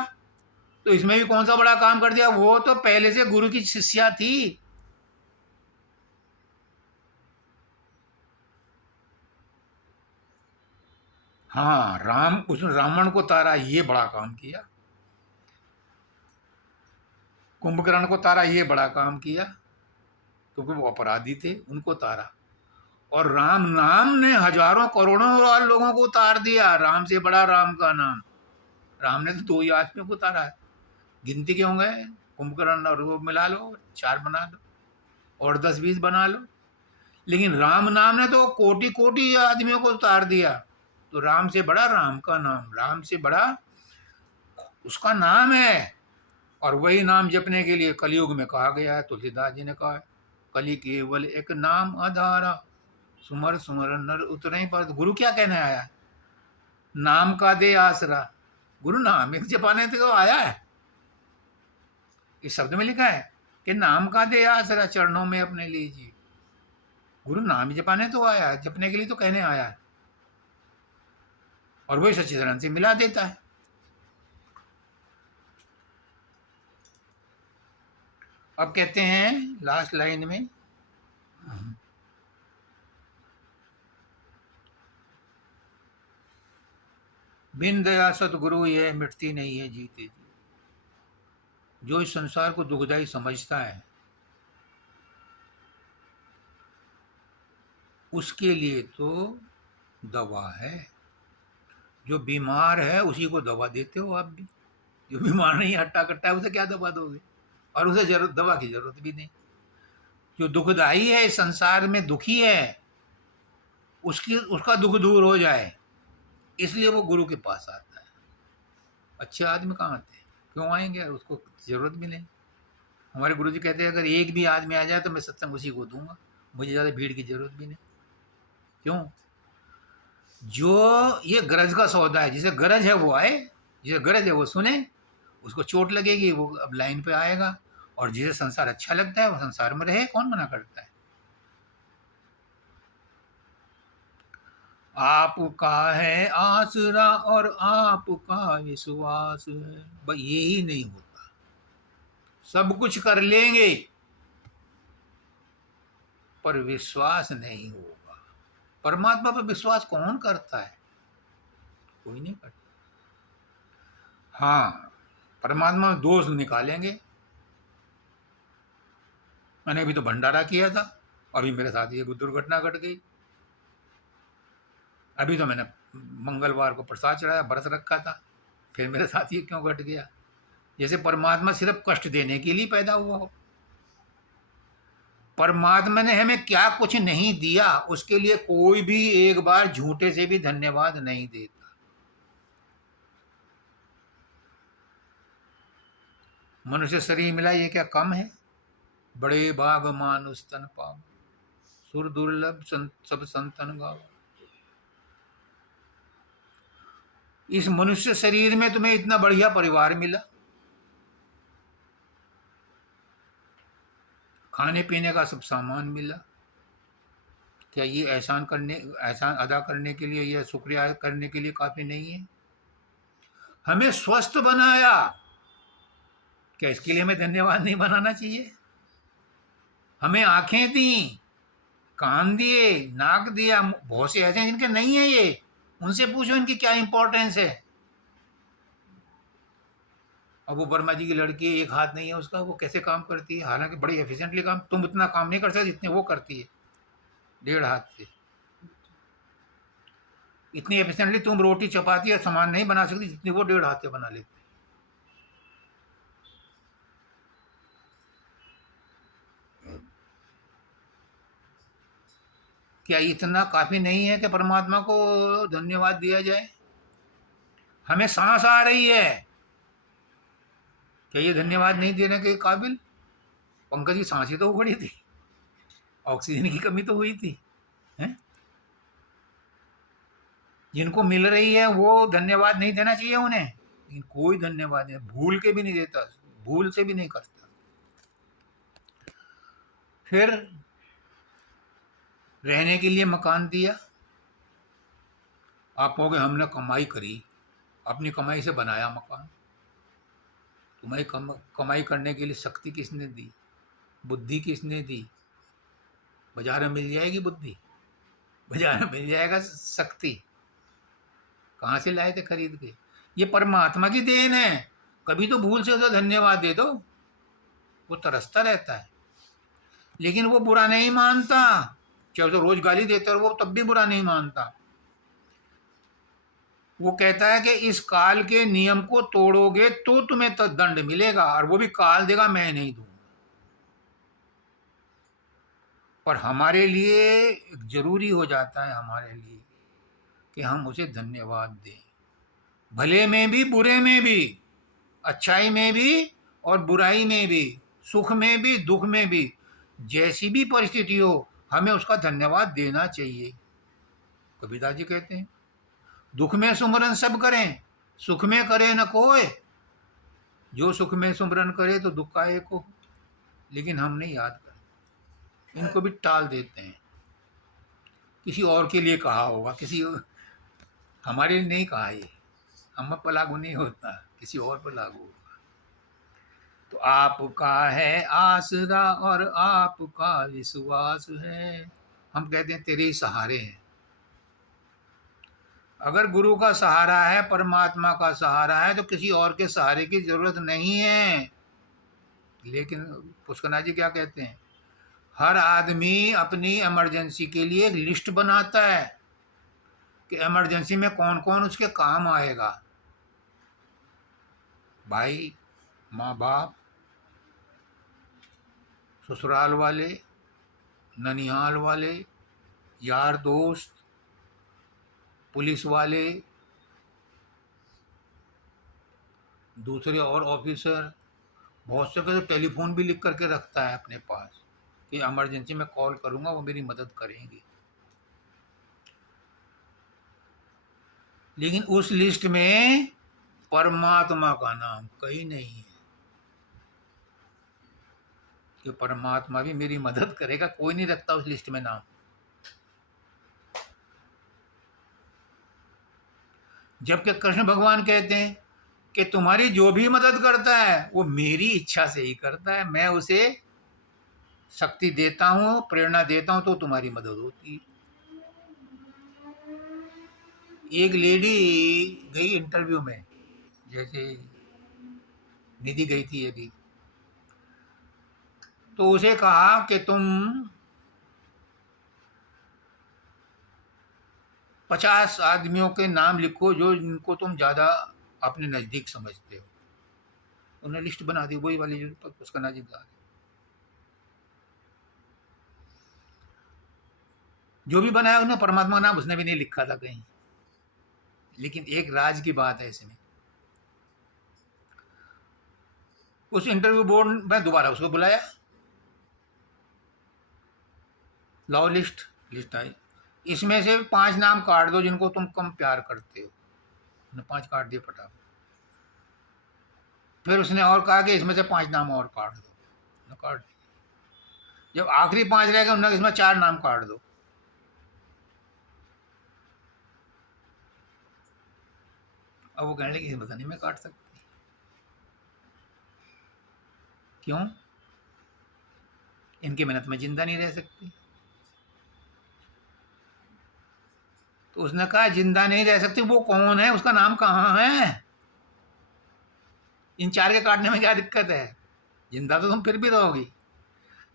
तो इसमें भी कौन सा बड़ा काम कर दिया, वो तो पहले से गुरु की शिष्या थी। हाँ, राम, उसने रावण को तारा, ये बड़ा काम किया। कुंभकर्ण को तारा, ये बड़ा काम किया, क्योंकि वो अपराधी थे, उनको तारा। और राम नाम ने हजारों करोड़ों और लोगों को उतार दिया। राम से बड़ा राम का नाम। राम ने तो 2 ही आदमियों को उतारा है, गिनती के होंगे, कुंभकर्ण और वो मिला लो, 4 बना दो, और 10-20 बना लो। लेकिन राम नाम ने तो कोटि कोटि आदमियों को उतार दिया। तो राम से बड़ा राम का नाम, राम से बड़ा उसका नाम है। और वही नाम जपने के लिए कलयुग में कहा गया है। तुलसीदास जी ने कहा है, कली केवल एक नाम आधारा, सुमर सुमर नर उतरे पर। गुरु क्या कहने आया है, नाम का दे आसरा। गुरु नाम एक जपाने तो आया है, इस शब्द में लिखा है कि नाम का दे आसरा, चरणों में अपने लीजिए। गुरु नाम जपाने तो आया है, जपने के लिए तो कहने आया है, और वही सच्चिदानंद से मिला देता है। अब कहते हैं लास्ट लाइन में, बिन दया सतगुरु यह मिटती नहीं है जीते जी। जो इस संसार को दुखदाई समझता है उसके लिए तो दवा है। जो बीमार है उसी को दवा देते हो आप भी। जो बीमार नहीं, हट्टा कट्टा है, उसे क्या दवा दोगे, और उसे जरूरत, दवा की जरूरत भी नहीं। जो दुखदाई है, इस संसार में दुखी है, उसका दुख दूर हो जाए, इसलिए वो गुरु के पास आता है। अच्छे आदमी कहाँ आते हैं, क्यों आएंगे, उसको जरूरत भी नहीं। हमारे गुरु जी कहते हैं अगर एक भी आदमी आ जाए तो मैं सत्संग उसी को दूंगा, मुझे ज़्यादा भीड़ की जरूरत भी नहीं। क्यों, जो ये गरज का सौदा है, जिसे गरज है वो आए, जिसे गरज है वो सुने, उसको चोट लगेगी वो अब लाइन पे आएगा, और जिसे संसार अच्छा लगता है वो संसार में रहे, कौन मना करता है। आपका है आसरा और आपका विश्वास है, भाई यही नहीं होता। सब कुछ कर लेंगे पर विश्वास नहीं होगा। परमात्मा पर विश्वास कौन करता है, कोई नहीं करता। हाँ, परमात्मा में दोष निकालेंगे। मैंने अभी तो भंडारा किया था, अभी मेरे साथ ये दुर्घटना घट गई। अभी तो मैंने मंगलवार को प्रसाद चढ़ाया, व्रत रखा था, फिर मेरे साथ ये क्यों घट गया। जैसे परमात्मा सिर्फ कष्ट देने के लिए पैदा हुआ हो। परमात्मा ने हमें क्या कुछ नहीं दिया, उसके लिए कोई भी एक बार झूठे से भी धन्यवाद नहीं देता। मनुष्य शरीर मिला, ये क्या कम है। बड़े भाग मानुष तन पाव, सुर दुर्लभ सब संतन गाओ। इस मनुष्य शरीर में तुम्हें इतना बढ़िया परिवार मिला, खाने पीने का सब सामान मिला, क्या ये एहसान अदा करने के लिए या शुक्रिया करने के लिए काफी नहीं है? हमें स्वस्थ बनाया, क्या इसके लिए हमें धन्यवाद नहीं बनाना चाहिए? हमें आंखें दी, कान दिए, नाक दिया, बहुत से ऐसे हैं जिनके नहीं है ये, उनसे पूछो इनकी क्या इंपॉर्टेंस है। अब वो वर्मा जी की लड़की है, एक हाथ नहीं है उसका, वो कैसे काम करती है, हालांकि बड़ी एफिशिएंटली काम, तुम उतना काम नहीं कर सकते जितने वो करती है 1.5 हाथ से। इतनी एफिशिएंटली तुम रोटी चपाती और सामान नहीं बना सकती जितनी वो 1.5 हाथ से बना लेती। क्या इतना काफी नहीं है कि परमात्मा को धन्यवाद दिया जाए? हमें सांस आ रही है, क्या ये धन्यवाद नहीं देने के काबिल? पंकज की सांस ही तो उखड़ी थी, ऑक्सीजन की कमी तो हुई थी, हैं? जिनको मिल रही है वो धन्यवाद नहीं देना चाहिए उन्हें, लेकिन कोई धन्यवाद नहीं, भूल के भी नहीं देता, भूल से भी नहीं करता। फिर रहने के लिए मकान दिया। आप कहोगे हमने कमाई करी, अपनी कमाई से बनाया मकान। तुम्हें कमाई करने के लिए शक्ति किसने दी, बुद्धि किसने दी? बाजार में मिल जाएगी बुद्धि, बाजार में मिल जाएगा शक्ति, कहाँ से लाए थे खरीद के? ये परमात्मा की देन है, कभी तो भूल से तो धन्यवाद दे दो। वो तरसता रहता है, लेकिन वो बुरा नहीं मानता, चाहे तो रोज गाली देता है, वो तब भी बुरा नहीं मानता। वो कहता है कि इस काल के नियम को तोड़ोगे तो तुम्हें तो दंड मिलेगा, और वो भी काल देगा, मैं नहीं दूंगा। पर हमारे लिए जरूरी हो जाता है हमारे लिए कि हम उसे धन्यवाद दें, भले में भी बुरे में भी, अच्छाई में भी और बुराई में भी, सुख में भी दुख में भी, जैसी भी परिस्थिति हो हमें उसका धन्यवाद देना चाहिए। कबीरदास जी कहते हैं दुख में सुमरन सब करें, सुख में करे न कोय, जो सुख में सुमरन करे तो दुख का एक हो। लेकिन हम नहीं याद करते, इनको भी टाल देते हैं, किसी और के लिए कहा होगा, हमारे लिए नहीं कहा, ये हम पर लागू नहीं होता, किसी और पर लागू होगा। तो आपका है आसरा और आपका विश्वास है, हम कहते हैं तेरे ही सहारे हैं। अगर गुरु का सहारा है, परमात्मा का सहारा है, तो किसी और के सहारे की जरूरत नहीं है। लेकिन पुष्करनाथ जी क्या कहते हैं, हर आदमी अपनी इमरजेंसी के लिए एक लिस्ट बनाता है कि इमरजेंसी में कौन कौन उसके काम आएगा। भाई, माँ बाप, ससुराल वाले, ननिहाल वाले, यार दोस्त, पुलिस वाले, दूसरे और ऑफिसर, बहुत से तो टेलीफोन भी लिख करके रखता है अपने पास कि इमरजेंसी में कॉल करूंगा, वो मेरी मदद करेंगे। लेकिन उस लिस्ट में परमात्मा का नाम कहीं नहीं है कि परमात्मा भी मेरी मदद करेगा, कोई नहीं रखता उस लिस्ट में नाम। जबकि कृष्ण भगवान कहते हैं कि तुम्हारी जो भी मदद करता है वो मेरी इच्छा से ही करता है, मैं उसे शक्ति देता हूँ, प्रेरणा देता हूँ, तो तुम्हारी मदद होती है। एक लेडी गई इंटरव्यू में, जैसे निधि गई थी अभी, तो उसे कहा कि तुम 50 आदमियों के नाम लिखो जो जिनको तुम ज़्यादा अपने नज़दीक समझते हो। उन्होंने लिस्ट बना दी, वही वाली जो उसका नाम बता, जो भी बनाया उन्होंने परमात्मा का नाम उसने भी नहीं लिखा था कहीं। लेकिन एक राज की बात है इसमें, उस इंटरव्यू बोर्ड में दोबारा उसको बुलाया, लाओ लिस्ट। लिस्ट आई, इसमें से 5 नाम काट दो जिनको तुम कम प्यार करते हो। उसने 5 काट दिए फटाफट। फिर उसने और कहा कि इसमें से 5 नाम और काट दो। उसने काट दिए। जब आखिरी 5 रह गए उन्होंने इसमें 4 नाम काट दो। अब वो कहने लगे इसमें नहीं मैं काट सकती। क्यों? इनकी मेहनत में जिंदा नहीं रह सकती। तो उसने कहा जिंदा नहीं रह सकती, वो कौन है, उसका नाम कहाँ है? इन 4 के काटने में क्या दिक्कत है? जिंदा तो तुम फिर भी रहोगी।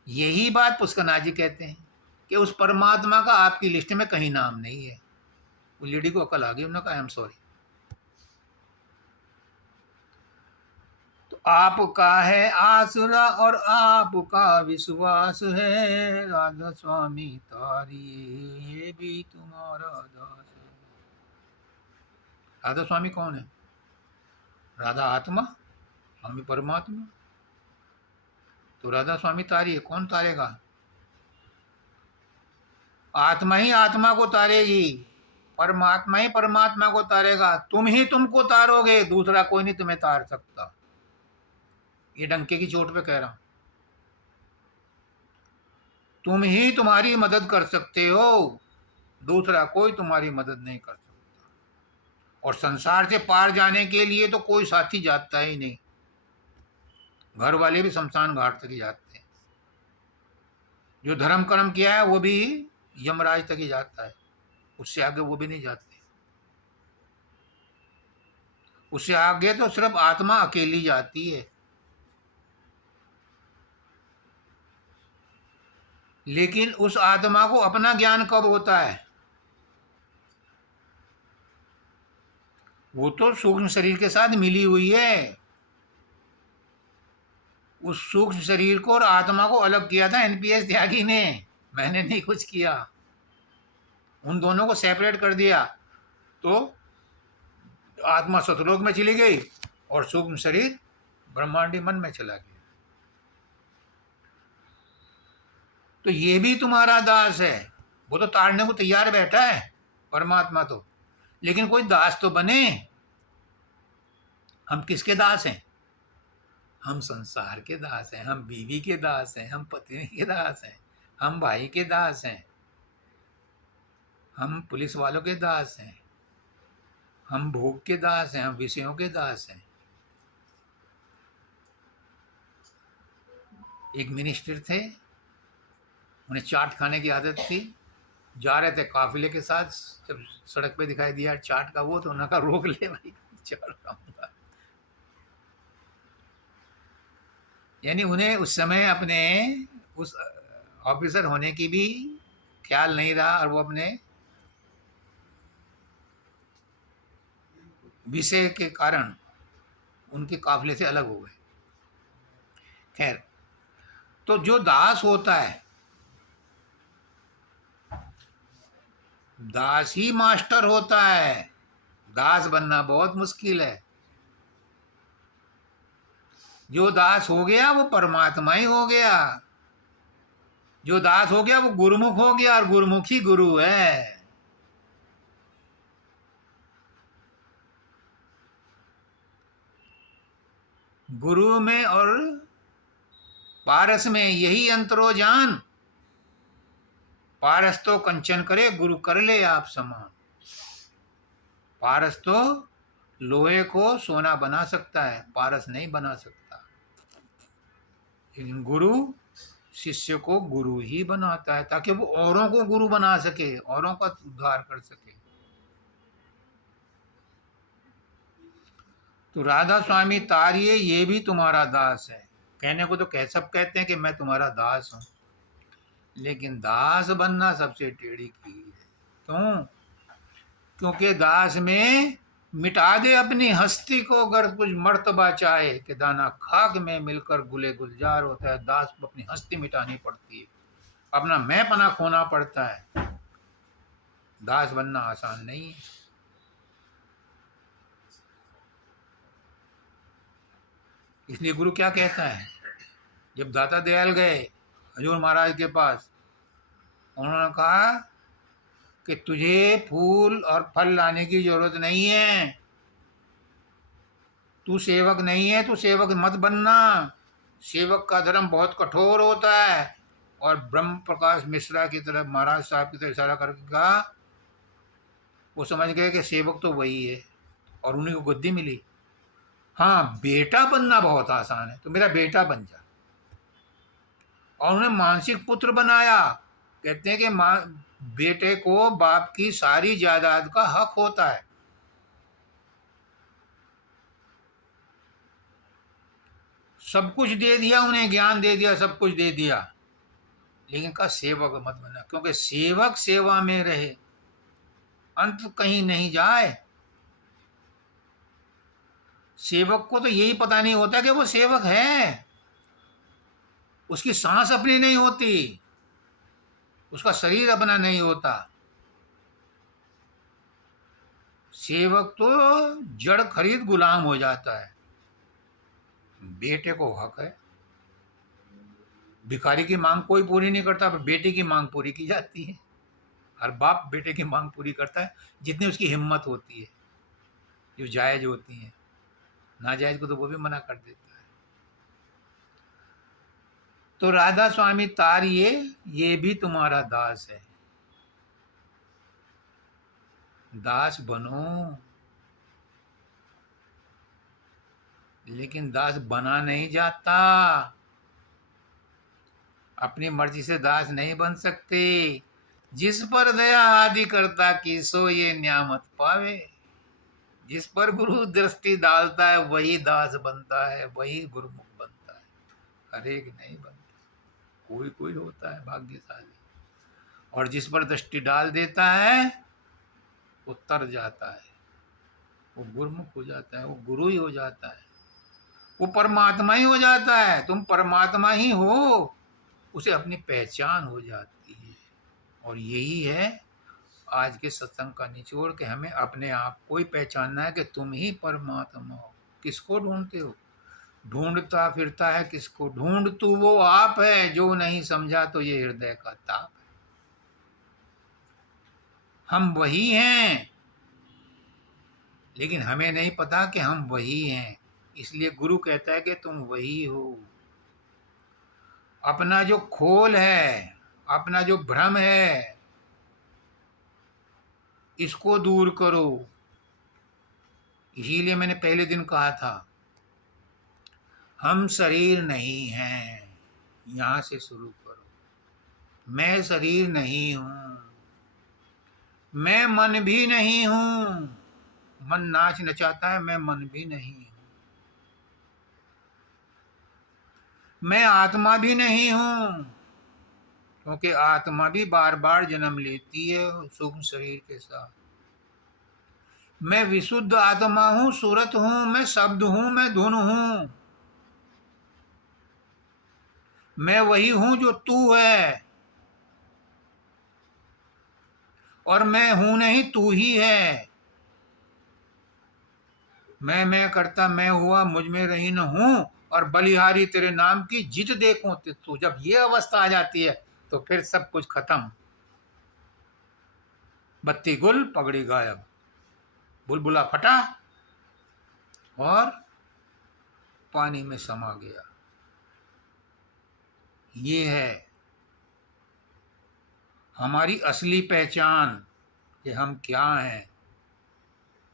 यही बात पुष्करनाथ जी कहते हैं कि उस परमात्मा का आपकी लिस्ट में कहीं नाम नहीं है। वो लेडी को अकल आ गई, उन्होंने कहा आई एम सॉरी। तो आपका है आसरा और आपका विश्वास है, राधा स्वामी तारिये ये भी तुम्हारा दास है। राधा स्वामी कौन है? राधा आत्मा, स्वामी परमात्मा। तो राधा स्वामी तारिये, कौन तारेगा? आत्मा ही आत्मा को तारेगी, परमात्मा ही परमात्मा को तारेगा। तुम ही तुमको तारोगे, दूसरा कोई नहीं तुम्हें तार सकता। ये डंके की चोट पे कह रहा हूं। तुम ही तुम्हारी मदद कर सकते हो, दूसरा कोई तुम्हारी मदद नहीं कर सकता। और संसार से पार जाने के लिए तो कोई साथी जाता ही नहीं। घर वाले भी शमशान घाट तक ही जाते हैं। जो धर्म कर्म किया है वो भी यमराज तक ही जाता है, उससे आगे वो भी नहीं जाते। उससे आगे तो सिर्फ आत्मा अकेली जाती है। लेकिन उस आत्मा को अपना ज्ञान कब होता है? वो तो सूक्ष्म शरीर के साथ मिली हुई है। उस सूक्ष्म शरीर को और आत्मा को अलग किया था एनपीएस त्यागी ने, मैंने नहीं कुछ किया। उन दोनों को सेपरेट कर दिया तो आत्मा सतलोक में चली गई और सूक्ष्म शरीर ब्रह्मांडी मन में चला गया। तो ये भी तुम्हारा दास है। वो तो ताड़ने को तैयार बैठा है परमात्मा तो, लेकिन कोई दास तो बने। हम किसके दास हैं? हम संसार के दास हैं, हम बीवी के दास हैं, हम पत्नी के दास हैं, हम भाई के दास हैं, हम पुलिस वालों के दास हैं, हम भोग के दास हैं, हम विषयों के दास हैं। एक मिनिस्टर थे, उन्हें चाट खाने की आदत थी। जा रहे थे काफिले के साथ, जब सड़क पे दिखाई दिया चाट का वो, तो उन्होंने कहा रोक ले भाई, चाट खाऊंगा। यानी उन्हें उस समय अपने उस ऑफिसर होने की भी ख्याल नहीं रहा और वो अपने विषय के कारण उनके काफिले से अलग हो गए। खैर, तो जो दास होता है, दास ही मास्टर होता है। दास बनना बहुत मुश्किल है। जो दास हो गया वो परमात्मा ही हो गया। जो दास हो गया वो गुरुमुख हो गया, और गुरुमुख ही गुरु है। गुरु में और पारस में यही अंतरो जान, पारस तो कंचन करे, गुरु कर ले आप समान। पारस तो लोहे को सोना बना सकता है, पारस नहीं बना सकता। लेकिन गुरु शिष्य को गुरु ही बनाता है, ताकि वो औरों को गुरु बना सके, औरों का उद्धार कर सके। तो राधा स्वामी तारिये ये भी तुम्हारा दास है। कहने को तो सब कहते हैं कि मैं तुम्हारा दास हूं, लेकिन दास बनना सबसे टेढ़ी की है। क्यों? क्योंकि दास में मिटा दे अपनी हस्ती को, अगर कुछ मर्तबा चाहे कि दाना खाक में मिलकर गुले गुलजार होता है। दास को अपनी हस्ती मिटानी पड़ती है, अपना मैं पना खोना पड़ता है। दास बनना आसान नहीं है। इसलिए गुरु क्या कहता है? जब दाता दयाल गए हजूर महाराज के पास, उन्होंने कहा कि तुझे फूल और फल लाने की जरूरत नहीं है, तू सेवक नहीं है, तू सेवक मत बनना। सेवक का धर्म बहुत कठोर होता है। और ब्रह्म प्रकाश मिश्रा की तरफ, महाराज साहब की तरफ इशारा करके कहा, वो समझ गए कि सेवक तो वही है, और उन्हीं को गद्दी मिली। हाँ, बेटा बनना बहुत आसान है, तो मेरा बेटा बन जा। और उन्हें मानसिक पुत्र बनाया। कहते हैं कि बेटे को बाप की सारी जायदाद का हक होता है। सब कुछ दे दिया उन्हें, ज्ञान दे दिया, सब कुछ दे दिया, लेकिन कहा सेवक मत बनना, क्योंकि सेवक सेवा में रहे, अंत कहीं नहीं जाए। सेवक को तो यही पता नहीं होता कि वो सेवक है। उसकी सांस अपनी नहीं होती, उसका शरीर अपना नहीं होता। सेवक तो जड़ खरीद गुलाम हो जाता है। बेटे को हक है। भिखारी की मांग कोई पूरी नहीं करता, पर बेटे की मांग पूरी की जाती है। हर बाप बेटे की मांग पूरी करता है, जितनी उसकी हिम्मत होती है, जो जायज होती है। नाजायज को तो वो भी मना कर देता है। तो राधा स्वामी तार ये भी तुम्हारा दास है। दास बनो, लेकिन दास बना नहीं जाता। अपनी मर्जी से दास नहीं बन सकते। जिस पर दया आदि करता की सो ये न्यामत पावे। जिस पर गुरु दृष्टि डालता है वही दास बनता है, वही गुरुमुख बनता है। हर एक नहीं बनता, कोई कोई होता है भाग्यशाली। और जिस पर दृष्टि डाल देता है वो तर जाता है, वो गुरुमुख हो जाता है, वो गुरु ही हो जाता है, वो परमात्मा ही हो जाता है। तुम परमात्मा ही हो, उसे अपनी पहचान हो जाती है। और यही है आज के सत्संग का निचोड़, कि हमें अपने आप को ही पहचानना है कि तुम ही परमात्मा हो। किसको ढूंढते हो? ढूंढता फिरता है किसको? ढूंढ तू वो आप है, जो नहीं समझा तो ये हृदय का ताप है। हम वही हैं, लेकिन हमें नहीं पता कि हम वही हैं। इसलिए गुरु कहता है कि तुम वही हो। अपना जो खोल है, अपना जो भ्रम है, इसको दूर करो। इसीलिए मैंने पहले दिन कहा था, हम शरीर नहीं हैं। यहां से शुरू करो। मैं शरीर नहीं हूं, मैं मन भी नहीं हूं। मन नाच नचाता है, मैं मन भी नहीं हूं। मैं आत्मा भी नहीं हूं, क्योंकि आत्मा भी बार बार जन्म लेती है सूक्ष्म शरीर के साथ। मैं विशुद्ध आत्मा हूं, सूरत हूं, मैं शब्द हूं, मैं धुन हूं। मैं वही हूं जो तू है, और मैं हूं नहीं, तू ही है। मैं करता मैं हुआ, मुझ में रही न हूं, और बलिहारी तेरे नाम की जित देखूं तू। जब ये अवस्था आ जाती है तो फिर सब कुछ खत्म। बत्ती गुल पगड़ी गायब, बुलबुला फटा और पानी में समा गया। ये है हमारी असली पहचान, कि हम क्या हैं।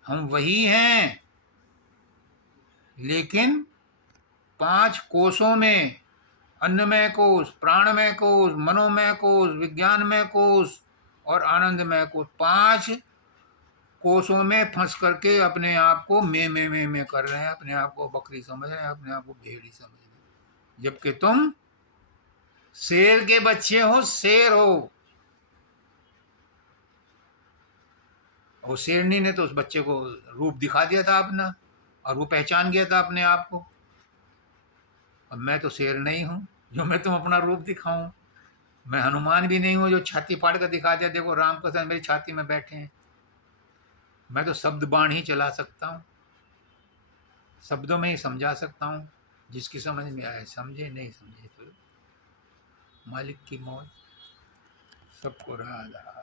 हम वही हैं, लेकिन 5 कोशों में, अन्नमय कोश, प्राणमय कोश, मनोमय कोश, विज्ञानमय कोश और आनंदमय कोश, 5 कोशों में फंस करके अपने आप को में कर रहे हैं। अपने आप को बकरी समझ रहे हैं, अपने आप को भेड़ी समझ रहे हैं, जबकि तुम शेर के बच्चे हो, शेर हो। और शेरनी ने तो उस बच्चे को रूप दिखा दिया था अपना, और वो पहचान गया था अपने आप को। अब मैं तो शेर नहीं हूं जो मैं तुम अपना रूप दिखाऊं। मैं हनुमान भी नहीं हूं जो छाती फाड़ कर दिखा दिया, देखो रामकृष्ण मेरी छाती में बैठे हैं। मैं तो शब्द बाण ही चला सकता हूं, शब्दों में ही समझा सकता हूं। जिसकी समझ में आए समझे, नहीं समझे तो मालिक की मौज। सबको राधा।